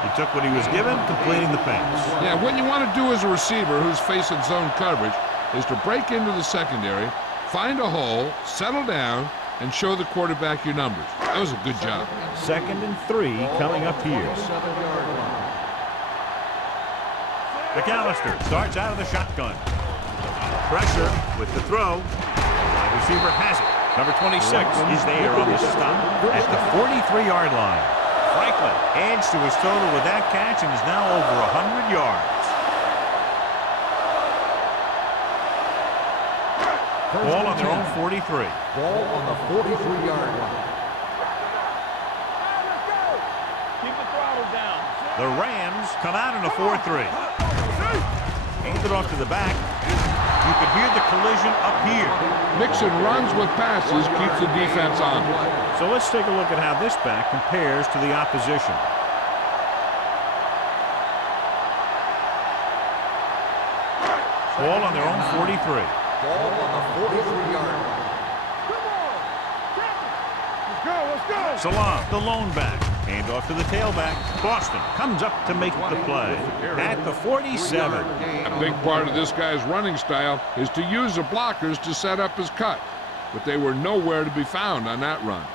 He took what he was given, completing the pass. Yeah, what you want to do as a receiver who's facing zone coverage is to break into the secondary, find a hole, settle down, and show the quarterback your numbers. That was a good job. Second and 3 coming up here. 7-yard line. McAllister starts out of the shotgun. Pressure with the throw. Wide receiver has it. Number 26 is there on the stop at the 43-yard line. Franklin adds to his total with that catch and is now over 100 yards. Ball on their own 43. Ball on the 43-yard line. Let's go. Keep the throttle down. The Rams come out in a 4-3. Hands it off to the back. You could hear the collision up here. Mixon runs with passes, keeps the defense on. So let's take a look at how this back compares to the opposition. Ball on their own 43. Ball on the 43-yard line. Come on. Let's go. Let's go. Salam, the lone back. Hand off to the tailback. Boston comes up to make the play at the 47. A big part of this guy's running style is to use the blockers to set up his cut, but they were nowhere to be found on that run.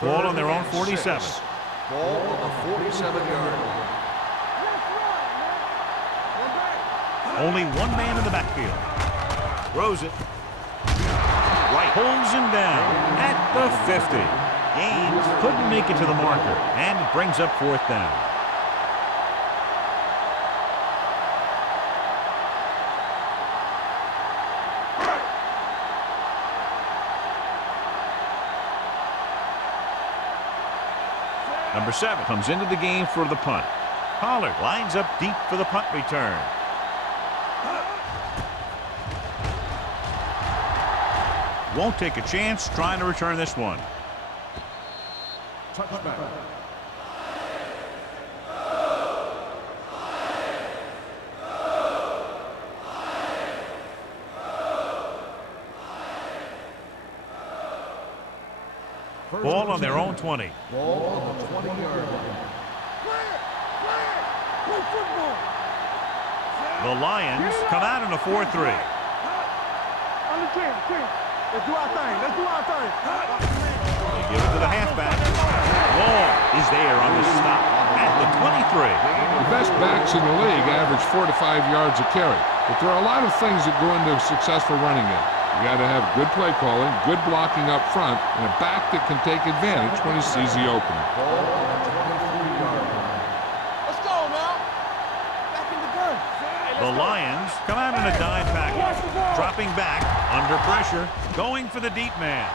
Ball on their own 47. Ball on the 47-yard line. Only one man in the backfield. Throws it. Right, pulls him down at the 50. Gaines couldn't make it to the marker, and it brings up fourth down. Number 7 comes into the game for the punt. Pollard lines up deep for the punt return. Won't take a chance trying to return this one. Touchback. Ball on their own 20. Ball on the 20-yard line. Play football. The Lions come out in a 4-3. On the 10. Let's do our thing. They give it to the halfback. Long is there on the stop at the 23. The best backs in the league average 4 to 5 yards a carry, but there are a lot of things that go into a successful running game. You got to have good play calling, good blocking up front, and a back that can take advantage when he sees the opening. Ball on the 23-yard line. Let's go now. Back in the gun. The Lions come out in a dime package, dropping back under pressure, going for the deep man.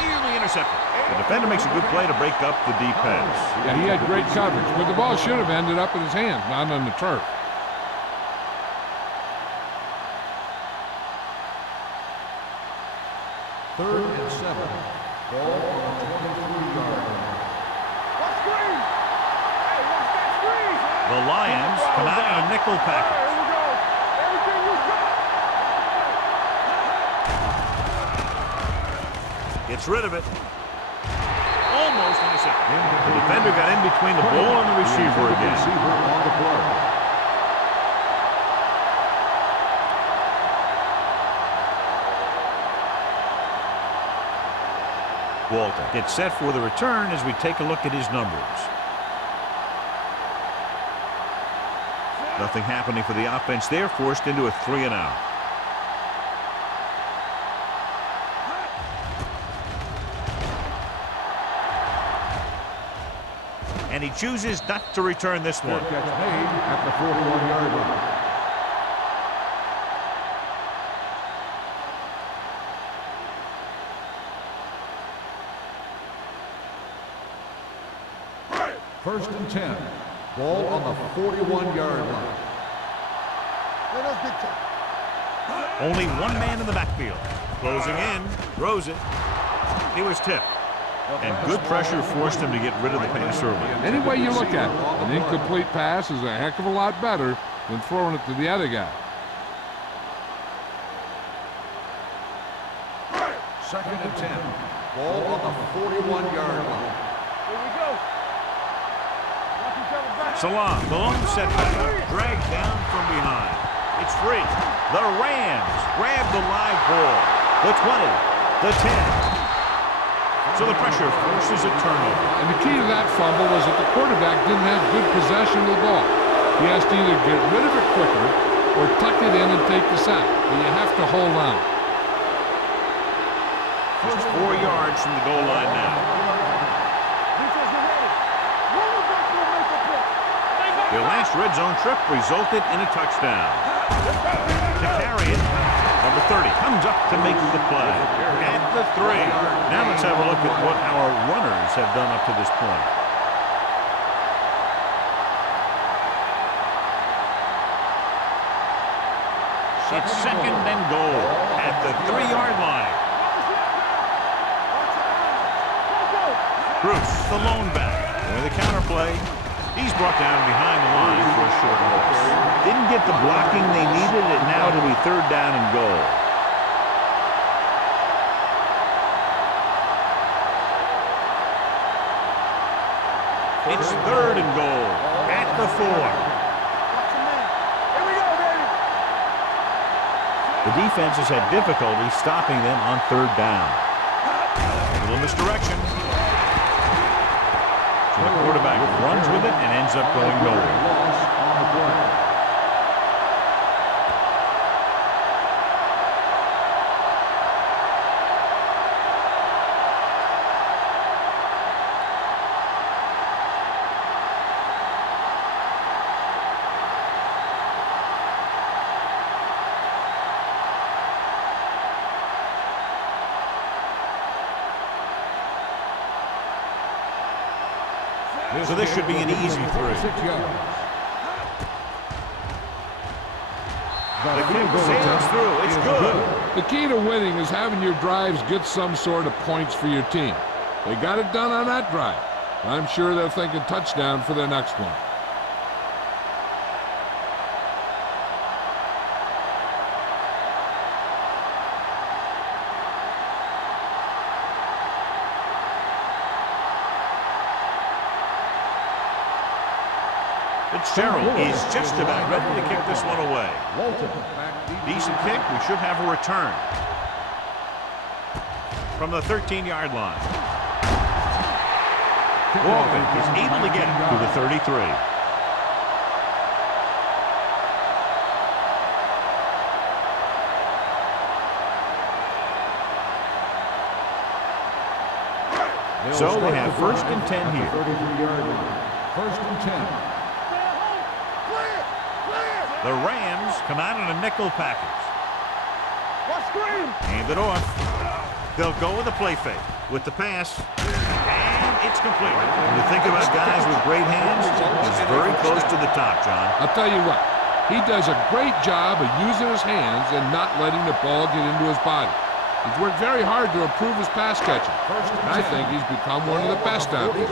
Nearly intercepted. The defender makes a good play to break up the deep pass. Yeah, he had great coverage, but the ball should have ended up in his hands, not on the turf. Third and 7. Ball on the 23-yard line. Watch screen. Hey, watch that screen. The Lions come out in a nickel package. Here we go. Everything you got. Gets rid of it. Almost intercepted. The defender got in between the ball and the receiver again. Receiver on the play. Walter gets set for the return as we take a look at his numbers. Nothing happening for the offense there, forced into a 3-and-out. And he chooses not to return this one. Catch made at the 41-yard line. First and 10. Ball on the 41-yard line. Let us big time. Only one man in the backfield. Closing in, throws it. He was tipped. And good pressure forced him to get rid of the pass early. Any way you look at it, an incomplete pass is a heck of a lot better than throwing it to the other guy. Second and 10. Ball on the 41-yard line. Here we go. Watch each other back. Salam, the lone setback, dragged down from behind. It's free. The Rams grab the live ball. The 20, the 10. So the pressure forces a turnover. And the key to that fumble was that the quarterback didn't have good possession of the ball. He has to either get rid of it quicker or tuck it in and take the sack. But you have to hold on. Just 4 yards from the goal line now. Defense, get ready. Run it back to make a play. Their last red zone trip resulted in a touchdown. To carry it, number 30 comes up to make the play. At the 3. Now let's have a look at what our runners have done up to this point. It's second and goal at the 3-yard line. Bruce, the lone back. With a counter play. He's brought down behind the line for a short loss. Didn't get the blocking they needed, and now it'll be third down and goal. It's third and goal at the 4. Here we go, baby. The defense has had difficulty stopping them on third down. A little misdirection. So the quarterback runs with it and ends up going nowhere. Loss on the play. So this should be an easy 3. 6 yards. The kick sails through. It's good. The key to winning is having your drives get some sort of points for your team. They got it done on that drive. I'm sure they're thinking touchdown for their next one. Fitzgerald is just about ready to kick this one away. Walton back deep. Decent kick. We should have a return. From the 13-yard line. Walton is able to get it to the 33. So they have first and 10 here. 33-yard line. First and 10. The Rams come out in a nickel package. Watch screen. Hand it off. They'll go with a play fake. With the pass, and it's complete. When you think about guys with great hands, he's very close to the top, John. I'll tell you what, he does a great job of using his hands and not letting the ball get into his body. He's worked very hard to improve his pass catching. And I think he's become one of the best out there.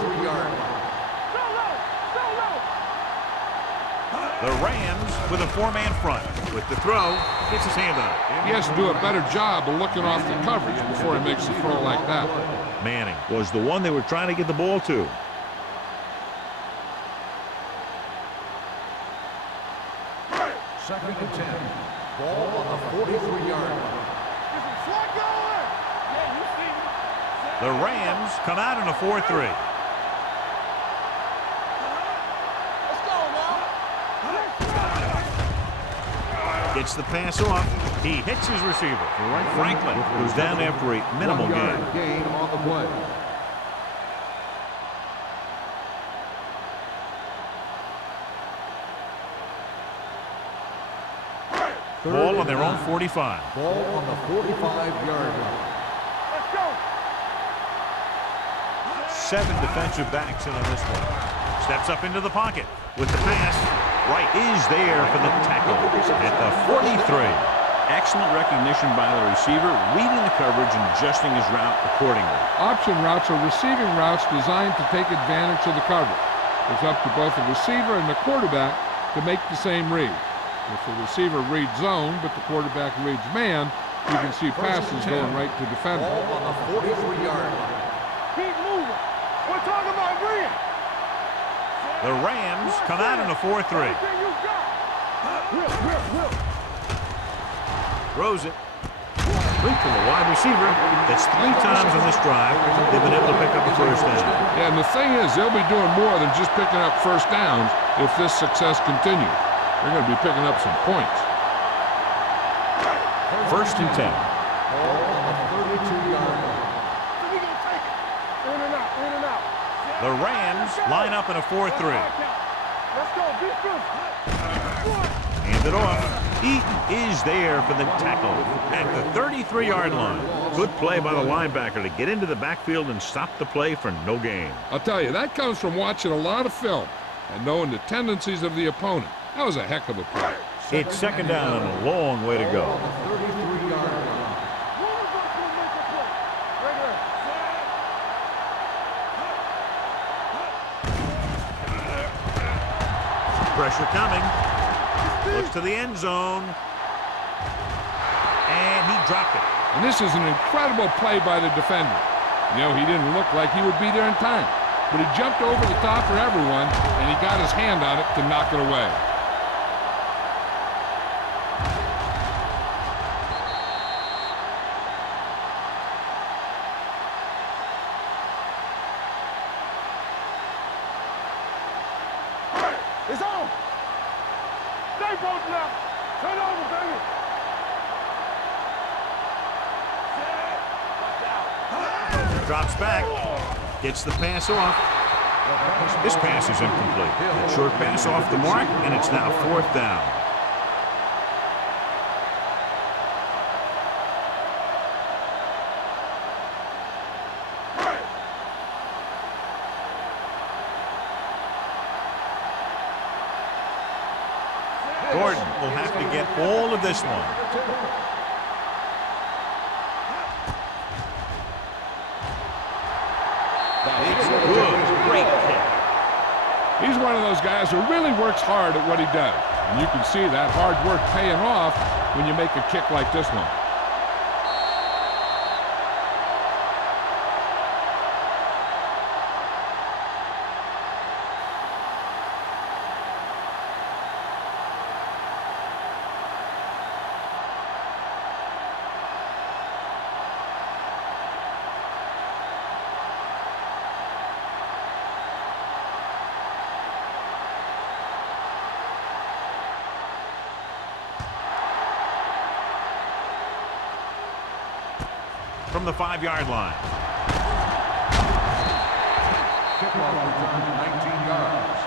The Rams with a 4-man front. With the throw, gets his hand on it. He has to do a better job of looking off the coverage before he makes a throw like that. Manning was the one they were trying to get the ball to. Second and 10. Ball on the 43-yard line. The Rams come out in a 4-3. Gets the pass off. He hits his receiver. Franklin goes down after a minimal gain. On the play. Ball on their own 45. Ball on the 45-yard line. 7 defensive backs in on this one. Steps up into the pocket with the pass. Right is there for the tackle at the 43. Excellent recognition by the receiver, reading the coverage and adjusting his route accordingly. Option routes are receiving routes designed to take advantage of the coverage. It's up to both the receiver and the quarterback to make the same read. If the receiver reads zone, but the quarterback reads man, you can see passes going right to defender. Ball on the 43-yard line. Keep moving. We're talking about reading. The Rams come out in a 4-3. Throws it. Complete to the wide receiver. That's 3 times on this drive. They've been able to pick up a first down. Yeah, and the thing is, they'll be doing more than just picking up first downs if this success continues. They're going to be picking up some points. First and 10. Ball on the 32-yard line. In and out, in and out. The Rams line up in a 4-3. Let's go, defense. Hand it off. Eaton is there for the tackle at the 33-yard line. Good play by the linebacker to get into the backfield and stop the play for no gain. I'll tell you, that comes from watching a lot of film and knowing the tendencies of the opponent. That was a heck of a play. It's second down and a long way to go. 33-yard line. Pressure coming. Looks to the end zone. And he dropped it. And this is an incredible play by the defender. You know, he didn't look like he would be there in time, but he jumped over the top for everyone, and he got his hand on it to knock it away. It's on. Stay both left. Turn over, baby. Drops back. Gets the pass off. This pass is incomplete. A short pass off the mark, and it's now 4th down. Gordon will have to get all of this one. It's good. Great kick. He's one of those guys who really works hard at what he does. And you can see that hard work paying off when you make a kick like this one. From the 5-yard line. Kickoff return 19 yards.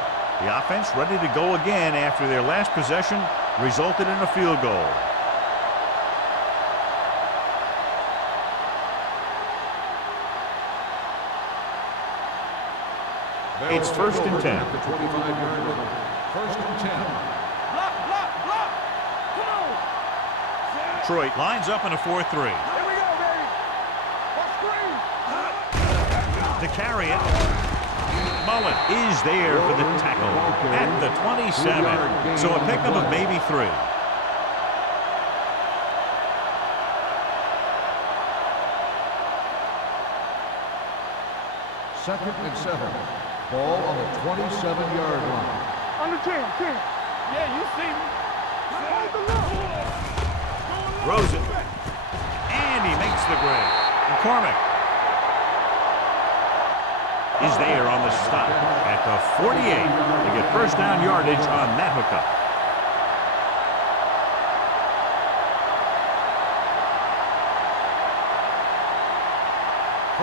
The offense ready to go again after their last possession resulted in a field goal. It's 1st and 10. At the 25-yard line. 1st and 10. Block, block, block. Come on. Detroit lines up in a 4-3. Here we go, baby. What screen? To carry it. Mullen is there for the tackle at the 27. So a pickup of maybe 3. Second and 7. Ball on the 27-yard line. On the 10. Yeah, you see me. Hold the look. Throws it. And he makes the grade. McCormick is there on the stop at the 48 to get first down yardage on that hookup.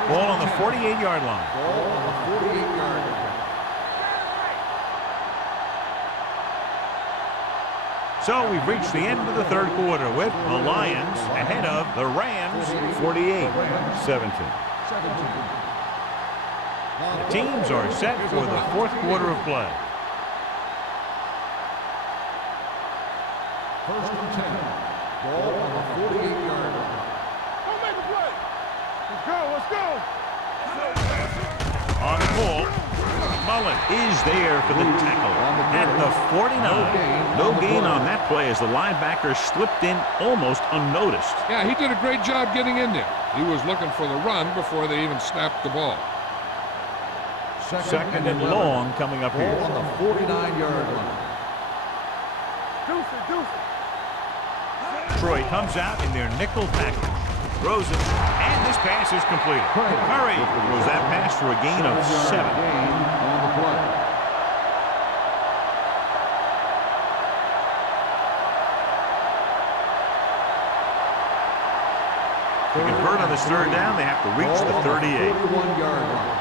Ball on the 48-yard line. Ball on the 48-yard line. So we've reached the end of the 3rd quarter with the Lions ahead of the Rams 48-17. The teams are set for the 4th quarter of play. 1st and 10. Ball on the 48-yard line. Don't make a play. Let's go. On the ball, Mullen is there for the tackle at the 49. No gain on that play as the linebacker slipped in almost unnoticed. Yeah, he did a great job getting in there. He was looking for the run before they even snapped the ball. Second and long coming up here. Ball on the 49-yard line. Deuce it. Detroit comes out in their nickel package. Throws it, and this pass is completed. Curry throws that pass for a gain of 7. Gain on the play. To convert on this 3rd down, they have to reach the 38. 41-yard line.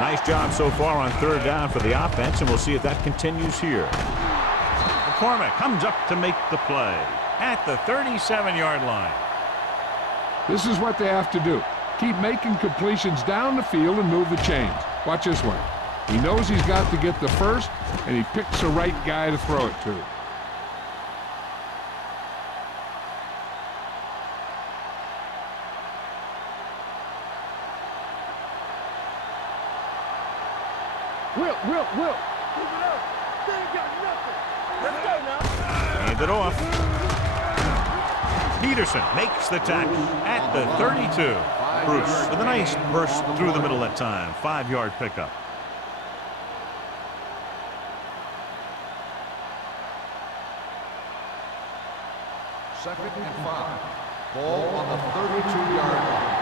Nice job so far on 3rd down for the offense, and we'll see if that continues here. McCormick comes up to make the play at the 37-yard line. This is what they have to do. Keep making completions down the field and move the chains. Watch this one. He knows he's got to get the first, and he picks the right guy to throw it to. Will. Keep it up. They ain't got nothing. Let's go now. Hand it off. Peterson makes the tackle at the 32. Bruce with a nice burst through the middle that time. 5-yard pickup. Second and 5. Ball on the 32-yard line.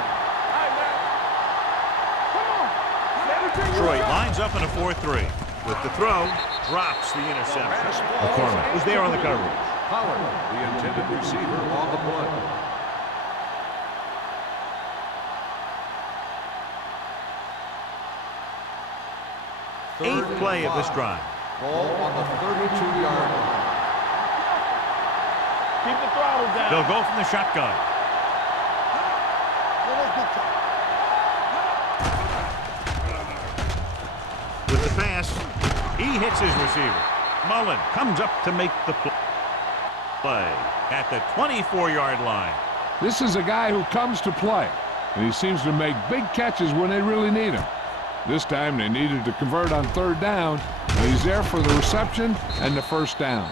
Detroit lines up in a 4-3. With the throw, drops the interception. McCormick was there on the coverage. Howard, the intended receiver, on the play. Eighth play of this drive. Ball on the 32-yard line. Keep the throttle down. They'll go from the shotgun. With the pass, he hits his receiver. Mullen comes up to make the play at the 24-yard line. This is a guy who comes to play, and he seems to make big catches when they really need him. This time they needed to convert on 3rd down, and he's there for the reception and the first down.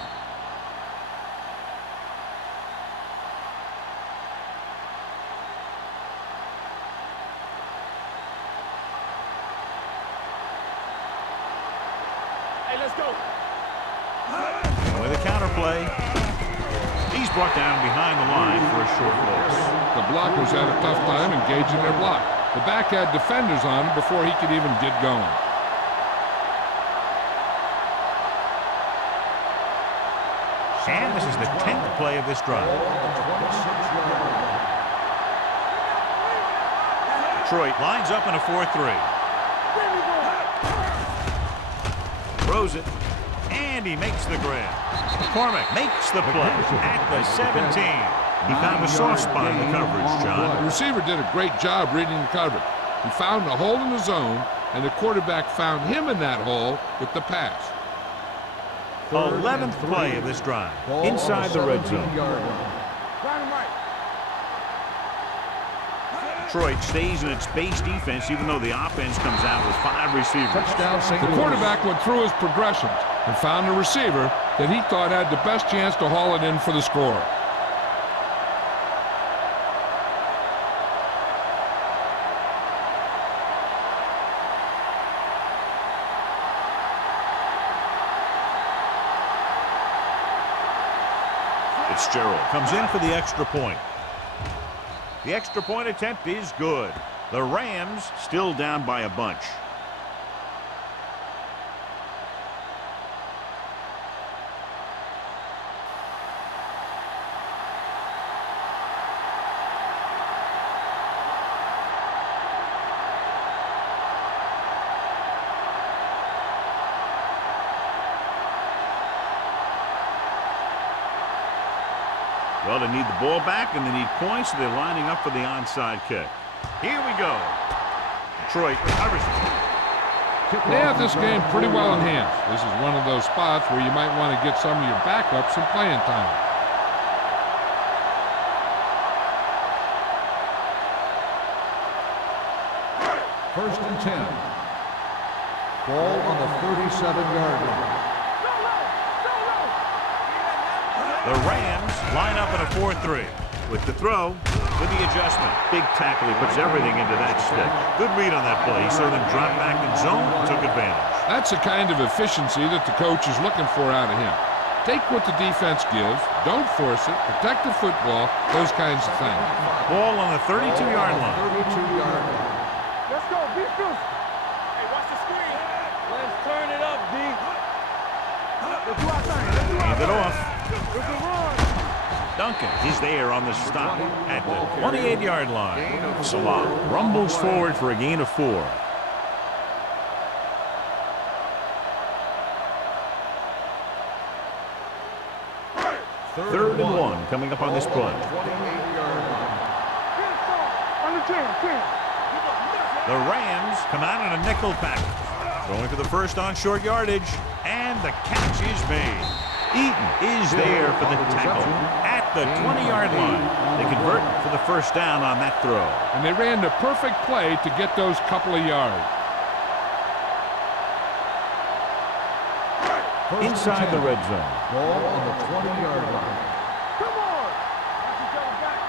Hey, let's go. And with a counter play, he's brought down behind the line for a short loss. The blockers had a tough time engaging their block. The back had defenders on him before he could even get going. And this is the 10th play of this drive. Detroit lines up in a 4-3. Throws it, and he makes the grab. McCormick makes the play at the 17. He found a soft spot in the coverage, John. The receiver did a great job reading the coverage. He found a hole in the zone, and the quarterback found him in that hole with the pass. 11th play of this drive. Inside the red zone. Detroit stays in its base defense even though the offense comes out with 5 receivers. Touchdown, St. The Louis. quarterback went through his progressions and found a receiver that he thought had the best chance to haul it in for the score. Fitzgerald comes in for the extra point. The extra point attempt is good. The Rams still down by a bunch. Well, they need the ball back, and they need points, so they're lining up for the onside kick. Here we go. Detroit recovers. They have this game pretty well in hand. This is one of those spots where you might want to get some of your backups some playing time. First and 10. Ball on the 37-yard line. The Rams line up in a 4-3. With the throw, with the adjustment. Big tackle. He puts everything into that stick. Good read on that play. He saw them drop back in zone and took advantage. That's the kind of efficiency that the coach is looking for out of him. Take what the defense gives, don't force it, protect the football, those kinds of things. Ball on the 32-yard line. 32-yard line. Let's go. Be fierce. Hey, watch the screen. Let's turn it up, D. Let's do our thing. Let's do our Hand it thing. off. It's a run. Duncan is there on the stop at the 28-yard line. Salah rumbles forward for a gain of 4. Third and 1 coming up on this play. 28-yard line. Under 10, 10. The Rams come out in a nickel package. Going for the first on short yardage, and the catch is made. Eaton is there for the tackle at the 20-yard line. They convert for the first down on that throw. And they ran the perfect play to get those couple of yards. First and Inside 10. the red zone. Ball on the 20-yard line. Come on. Watch each other back.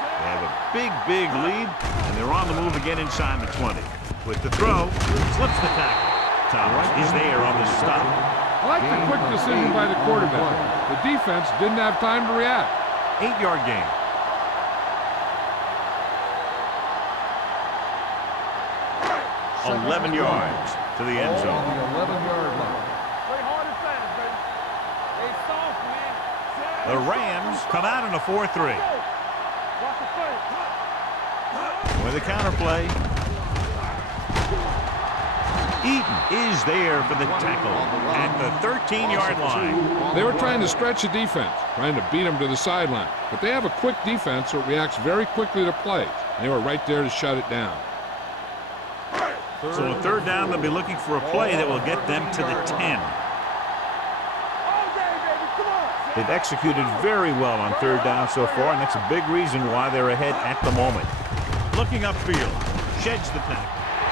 They have a big lead, and they're on the move again inside the 20. With the throw, slips the tackle. Thomas is there on the stop. I like the quick decision by the quarterback. The defense didn't have time to react. 8-yard gain. Second 11 and yards to the end Ball zone. on the 11-yard line. Play hard and fast, baby. They soft, man. The Rams come out in a 4-3. Watch the play. With a counterplay. Eaton is there for the tackle at the 13-yard line. They were trying to stretch the defense, trying to beat them to the sideline. But they have a quick defense that reacts very quickly to plays. They were right there to shut it down. So on third down, they'll be looking for a play that will get them to the 10. All day, baby. Come on. They've executed very well on third down so far, and that's a big reason why they're ahead at the moment. Looking upfield, sheds the tackle.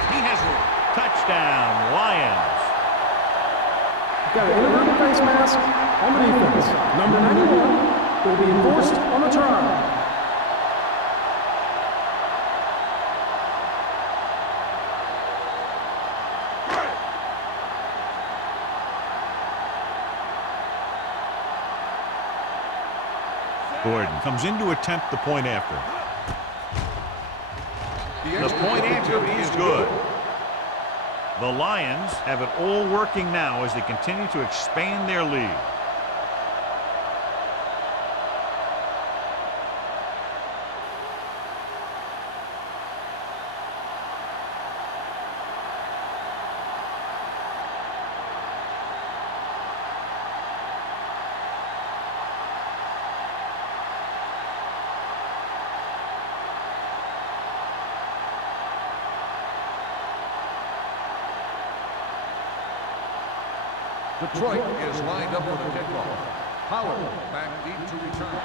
He has room. Touchdown, Lions. Got an inverted face mask on the defense. Number 91 will be enforced on the try. Gordon comes in to attempt the point after. The point after is good. The Lions have it all working now as they continue to expand their lead. Detroit is lined up for the kickoff. Howard back deep to return.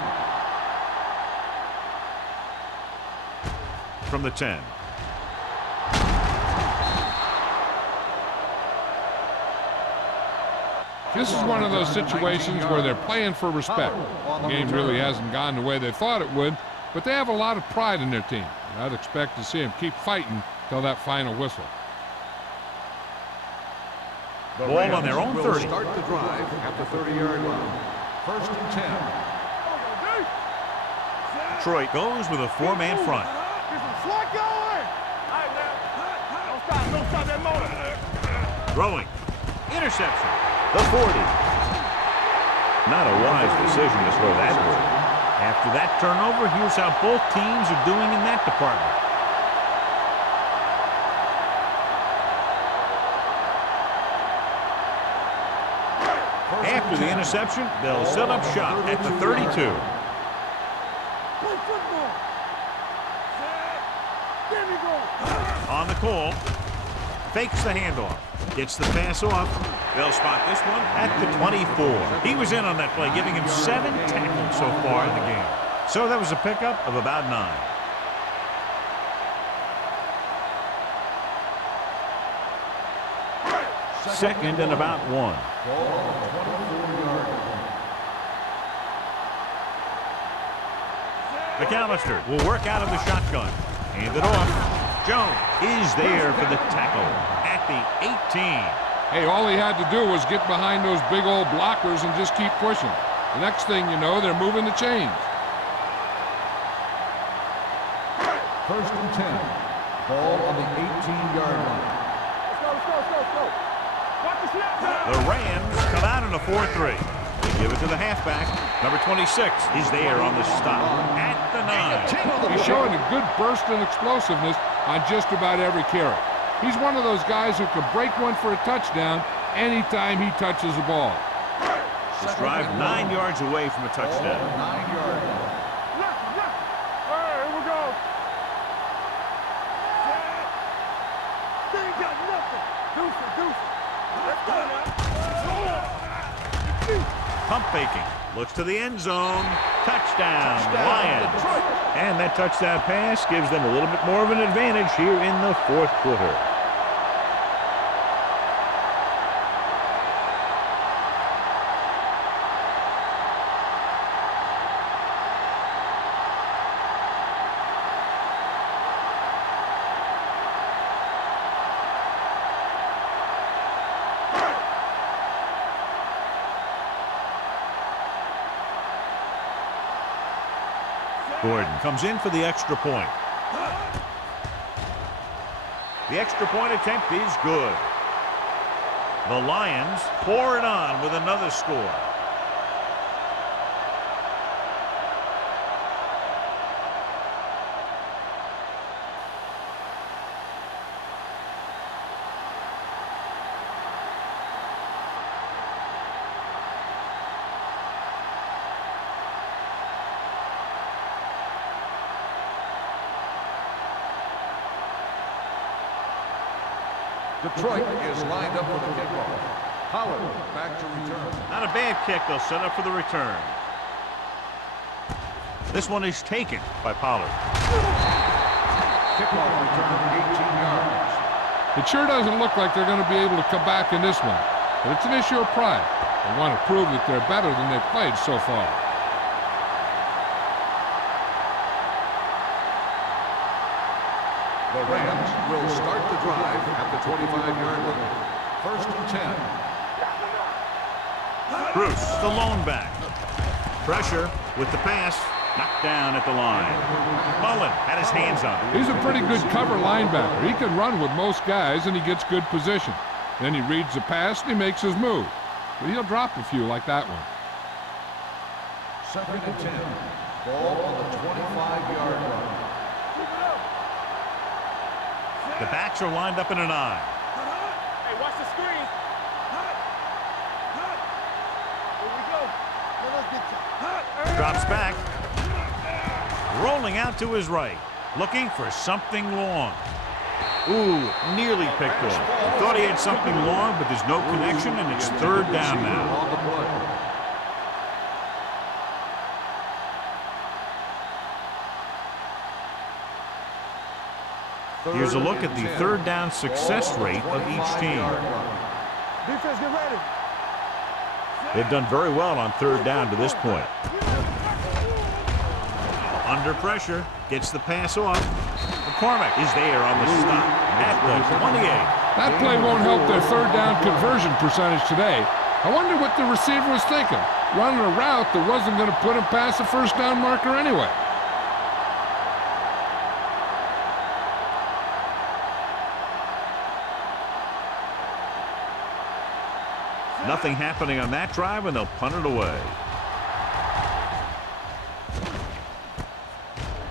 From the 10. This is one of those situations where they're playing for respect. The game really hasn't gone the way they thought it would, but they have a lot of pride in their team. I'd expect to see them keep fighting till that final whistle. The Ball on their own will 30. Start the drive at the 30-yard line. First and 10. Detroit goes with a 4-man front. Slot going! All right, man. Don't stop that motor. Throwing. Interception. The 40. Not a wise decision to throw that ball. After that turnover, here's how both teams are doing in that department. After the interception, they'll set up shop at the 32. Play football. There we go. On the call. Fakes the handoff. Gets the pass off. They'll spot this one at the 24. He was in on that play, giving him 7 tackles so far in the game. So that was a pickup of about 9. Second and about 1. McAllister will work out of the shotgun. Hand it off. Jones is there for the tackle at the 18. Hey, all he had to do was get behind those big old blockers and just keep pushing. The next thing you know, they're moving the chains. First and 10. Ball on the 18-yard line. Let's go. Watch the snap. The Rams come out in a 4-3. They give it to the halfback. Number 26 is there on the stop at the 9. He's showing a good burst and explosiveness on just about every carry. He's one of those guys who can break one for a touchdown anytime he touches the ball. This drive 9 yards away from a touchdown. 9-yard line. All right, here we go. They ain't got nothing. Deuce it. Let's go now. Pump faking. Looks to the end zone. Touchdown, Lions. And that touchdown pass gives them a little bit more of an advantage here in the fourth quarter. Gordon comes in for the extra point. The extra point attempt is good. The Lions pour it on with another score. Detroit is lined up for the kickoff. Howard back to return. Not a bad kick. They'll set up for the return. This one is taken by Pollard. Kickoff return 18 yards. It sure doesn't look like they're going to be able to come back in this one, but it's an issue of pride. They want to prove that they're better than they've played so far. The Rams will start the drive at the 25-yard line. First and 10. Bruce, the lone back. Pressure with the pass. Knocked down at the line. Mullen had his hands on it. He's a pretty good cover linebacker. He can run with most guys, and he gets good position. Then he reads the pass, and he makes his move. But he'll drop a few like that one. Second and 10. Ball on the 25-yard line. The backs are lined up in an eye. Hey, watch the screen. Here we go. Now let's get you. Drops back. Rolling out to his right. Looking for something long. Ooh, nearly picked off. I thought he had something long, but there's no connection, and it's third down now. Here's a look at the third down success rate of each team. Defense, get ready. They've done very well on third down to this point. Under pressure, gets the pass off. McCormick is there on the stop at the 28. That play won't help their third down conversion percentage today. I wonder what the receiver was thinking, running a route that wasn't going to put him past the first down marker anyway. Nothing happening on that drive, and they'll punt it away.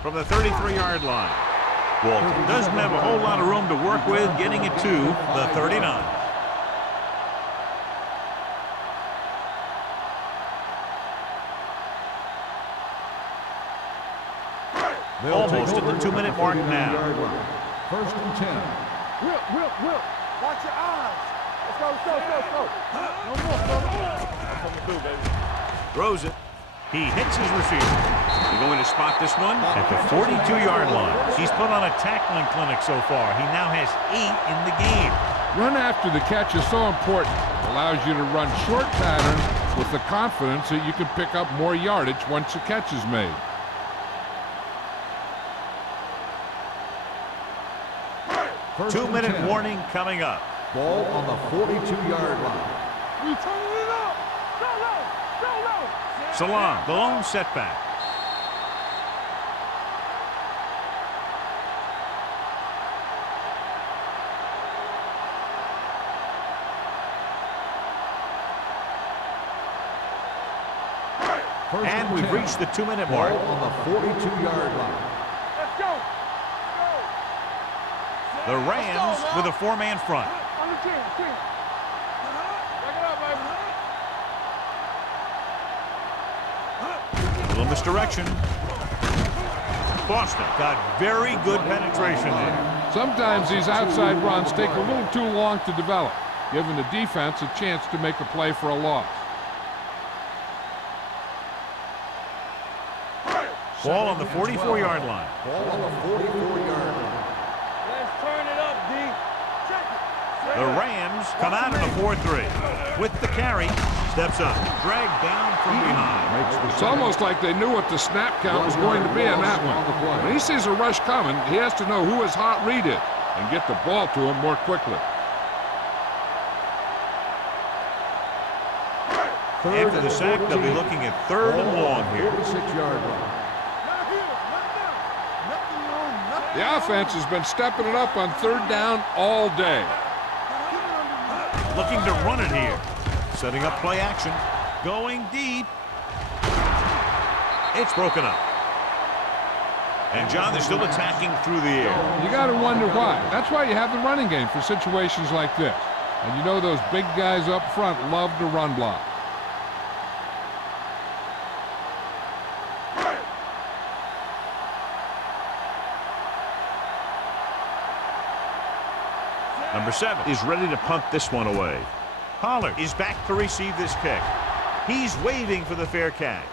From the 33-yard line. Walton doesn't have a whole lot of room to work with, getting it to the 39. Almost at the 2-minute mark now. First and 10. Whip. Watch your eyes. Let's go. No more. That's what we do, baby. Throws it. He hits his receiver. They're going to spot this one at the 42-yard line. He's put on a tackling clinic so far. He now has 8 in the game. Run after the catch is so important. It allows you to run short patterns with the confidence that you can pick up more yardage once the catch is made. First 2-minute warning coming up. Ball on the 42-yard line. We turning it up. Go low. Salam, the lone setback. And we've reached the 2-minute mark. Ball on the 42-yard line. Let's go. The Rams with a 4-man front. On the 10. Back it up, baby. Little misdirection. Boston got very good penetration there. Sometimes these outside runs take a little too long to develop, giving the defense a chance to make a play for a loss. Ball on the 44-yard line. Ball on the 44-yard line. Let's turn it up, D. Check it. The Rams come out in a 4-3. With the carry, steps up, dragged down from behind. It's almost like they knew what the snap count was going to be on that one. When he sees a rush coming, he has to know who his hot read is and get the ball to him more quickly. After the sack, they'll be looking at 3rd and long here. 46-yard line. Not here. Not now. Nothing on. Nothing. The offense has been stepping it up on 3rd down all day. Looking to run it here. Setting up play action. Going deep. It's broken up. And, John, they're still attacking through the air. You got to wonder why. That's why you have the running game for situations like this. And you know those big guys up front love to run block. Number 7 is ready to punt this one away. Pollard is back to receive this kick. He's waiting for the fair catch.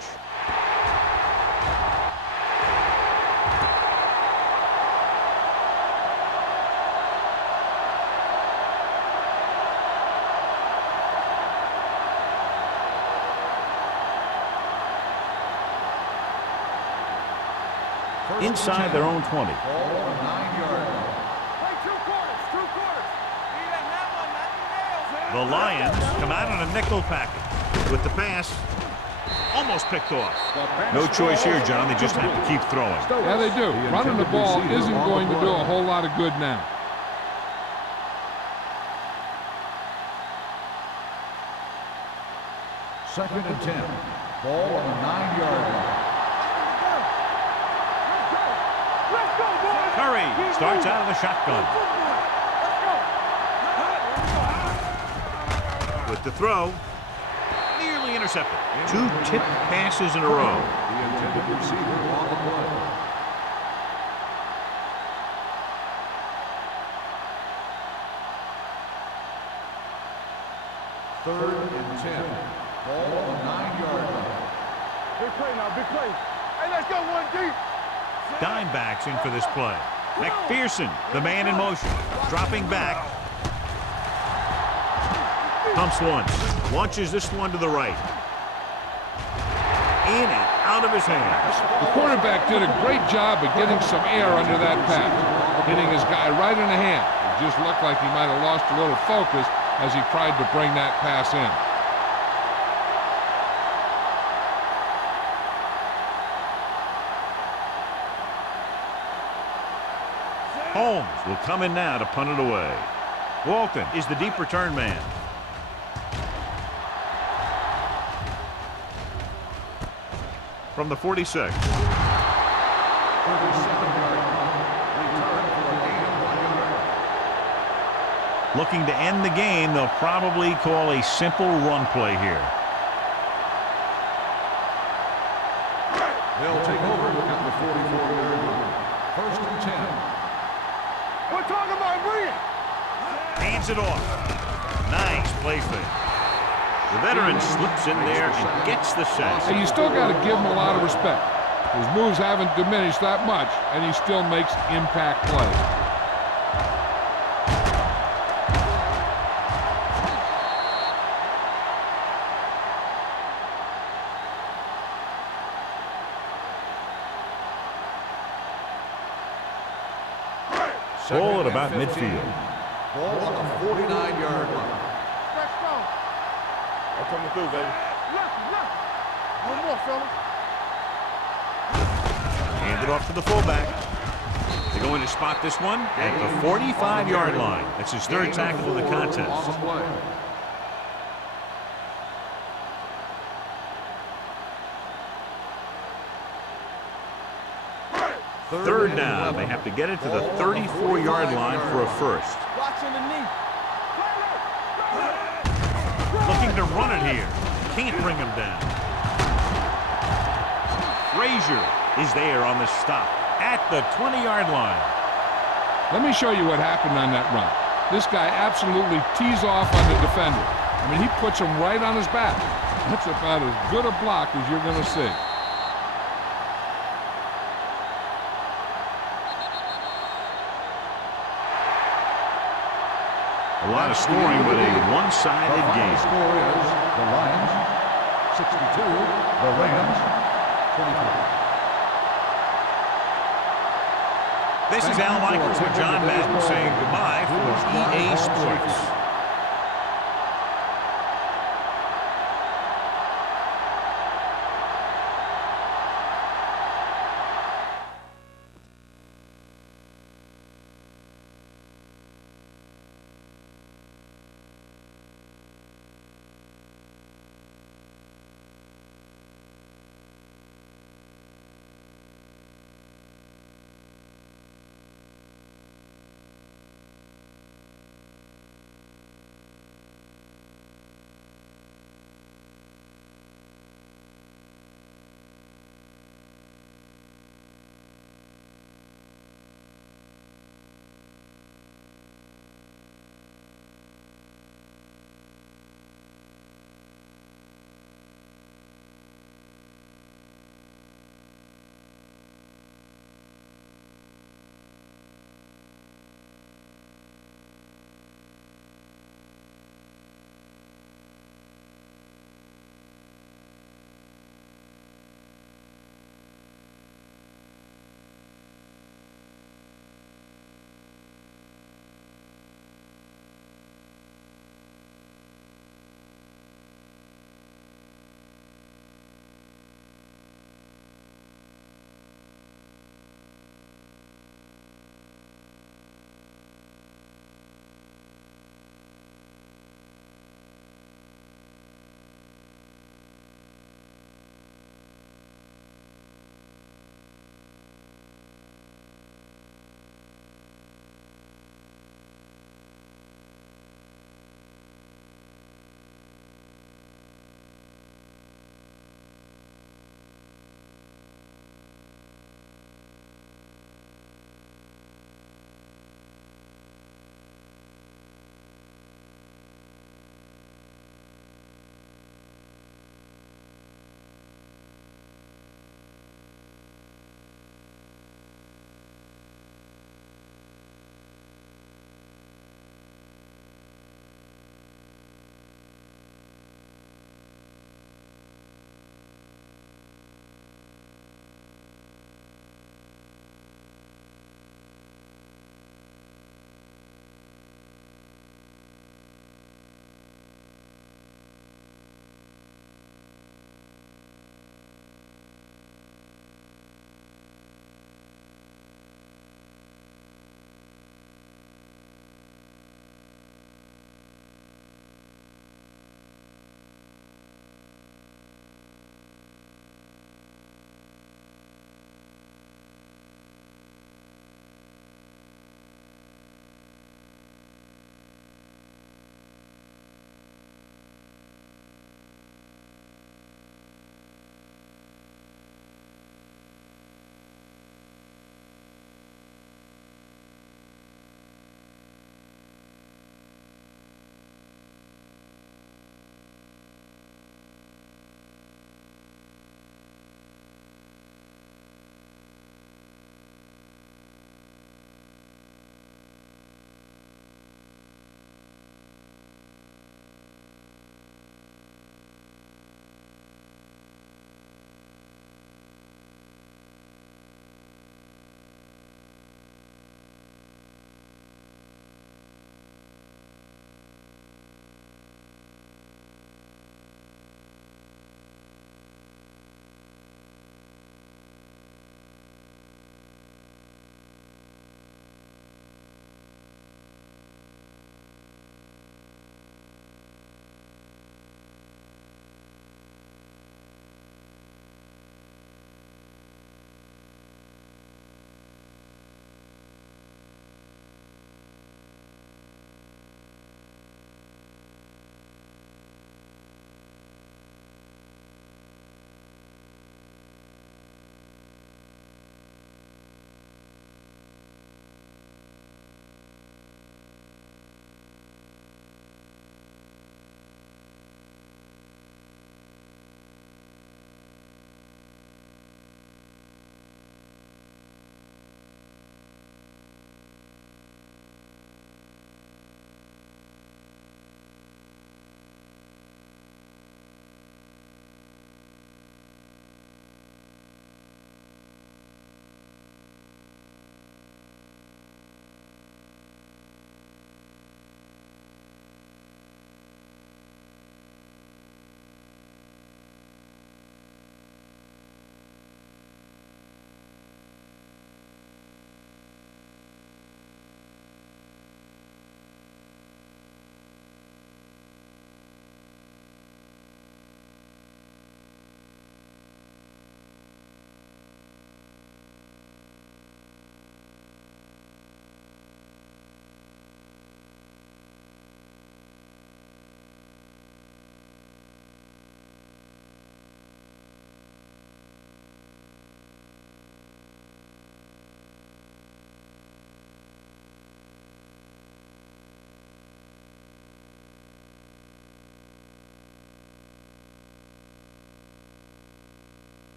Inside their own 20. Ball on the 9-yard line. Play 2 quarters. 2 quarters. The Lions come out in a nickel package with the pass. Almost picked off. No choice here, John. They just have to keep throwing. Yeah, they do. Running the ball isn't going to do a whole lot of good now. Second and 10. Ball on the 9-yard line. Let's go, boys. Curry starts out of the shotgun. With the throw, nearly intercepted. 2 tipped passes in a row. The intended receiver on the play. 3rd and 10. Ball on the 9-yard line. Big play now, big play. Hey, let's go one deep. Dime backs in for this play. McPherson, the man in motion, dropping back. Pumps once, launches this one to the right. In and out of his hands. The quarterback did a great job of getting some air under that pass, hitting his guy right in the hand. It just looked like he might have lost a little focus as he tried to bring that pass in. Holmes will come in now to punt it away. Walton is the deep return man. From the 46. 37-yard line. Return for a gain of 1 yard. Looking to end the game, they'll probably call a simple run play here. They'll take over at the 44-yard line. 1st and 10. We're talking about bringing. Hands it off. Nice play fake. The veteran slips in there and gets the sack. And you still got to give him a lot of respect. His moves haven't diminished that much, and he still makes impact plays. Ball at about midfield. Ball on the 49-yard line. Stretch strong. I'm coming through, baby. Left. One more, fella. Hand it off to the fullback. They're going to spot this one at the 45-yard line. That's his 3rd tackle of the contest. On the play. Third down. They have to get it to the 34-yard line for a first. Watching the knee. Looking to run it here. Can't bring him down. Frazier is there on the stop at the 20-yard line. Let me show you what happened on that run. This guy absolutely tees off on the defender. I mean, he puts him right on his back. That's about as good a block as you're going to see. A lot of scoring, but a one-sided The game. score is the Lions 62, the Rams 24. This is Al Michaels with John Madden saying goodbye for EA Sports.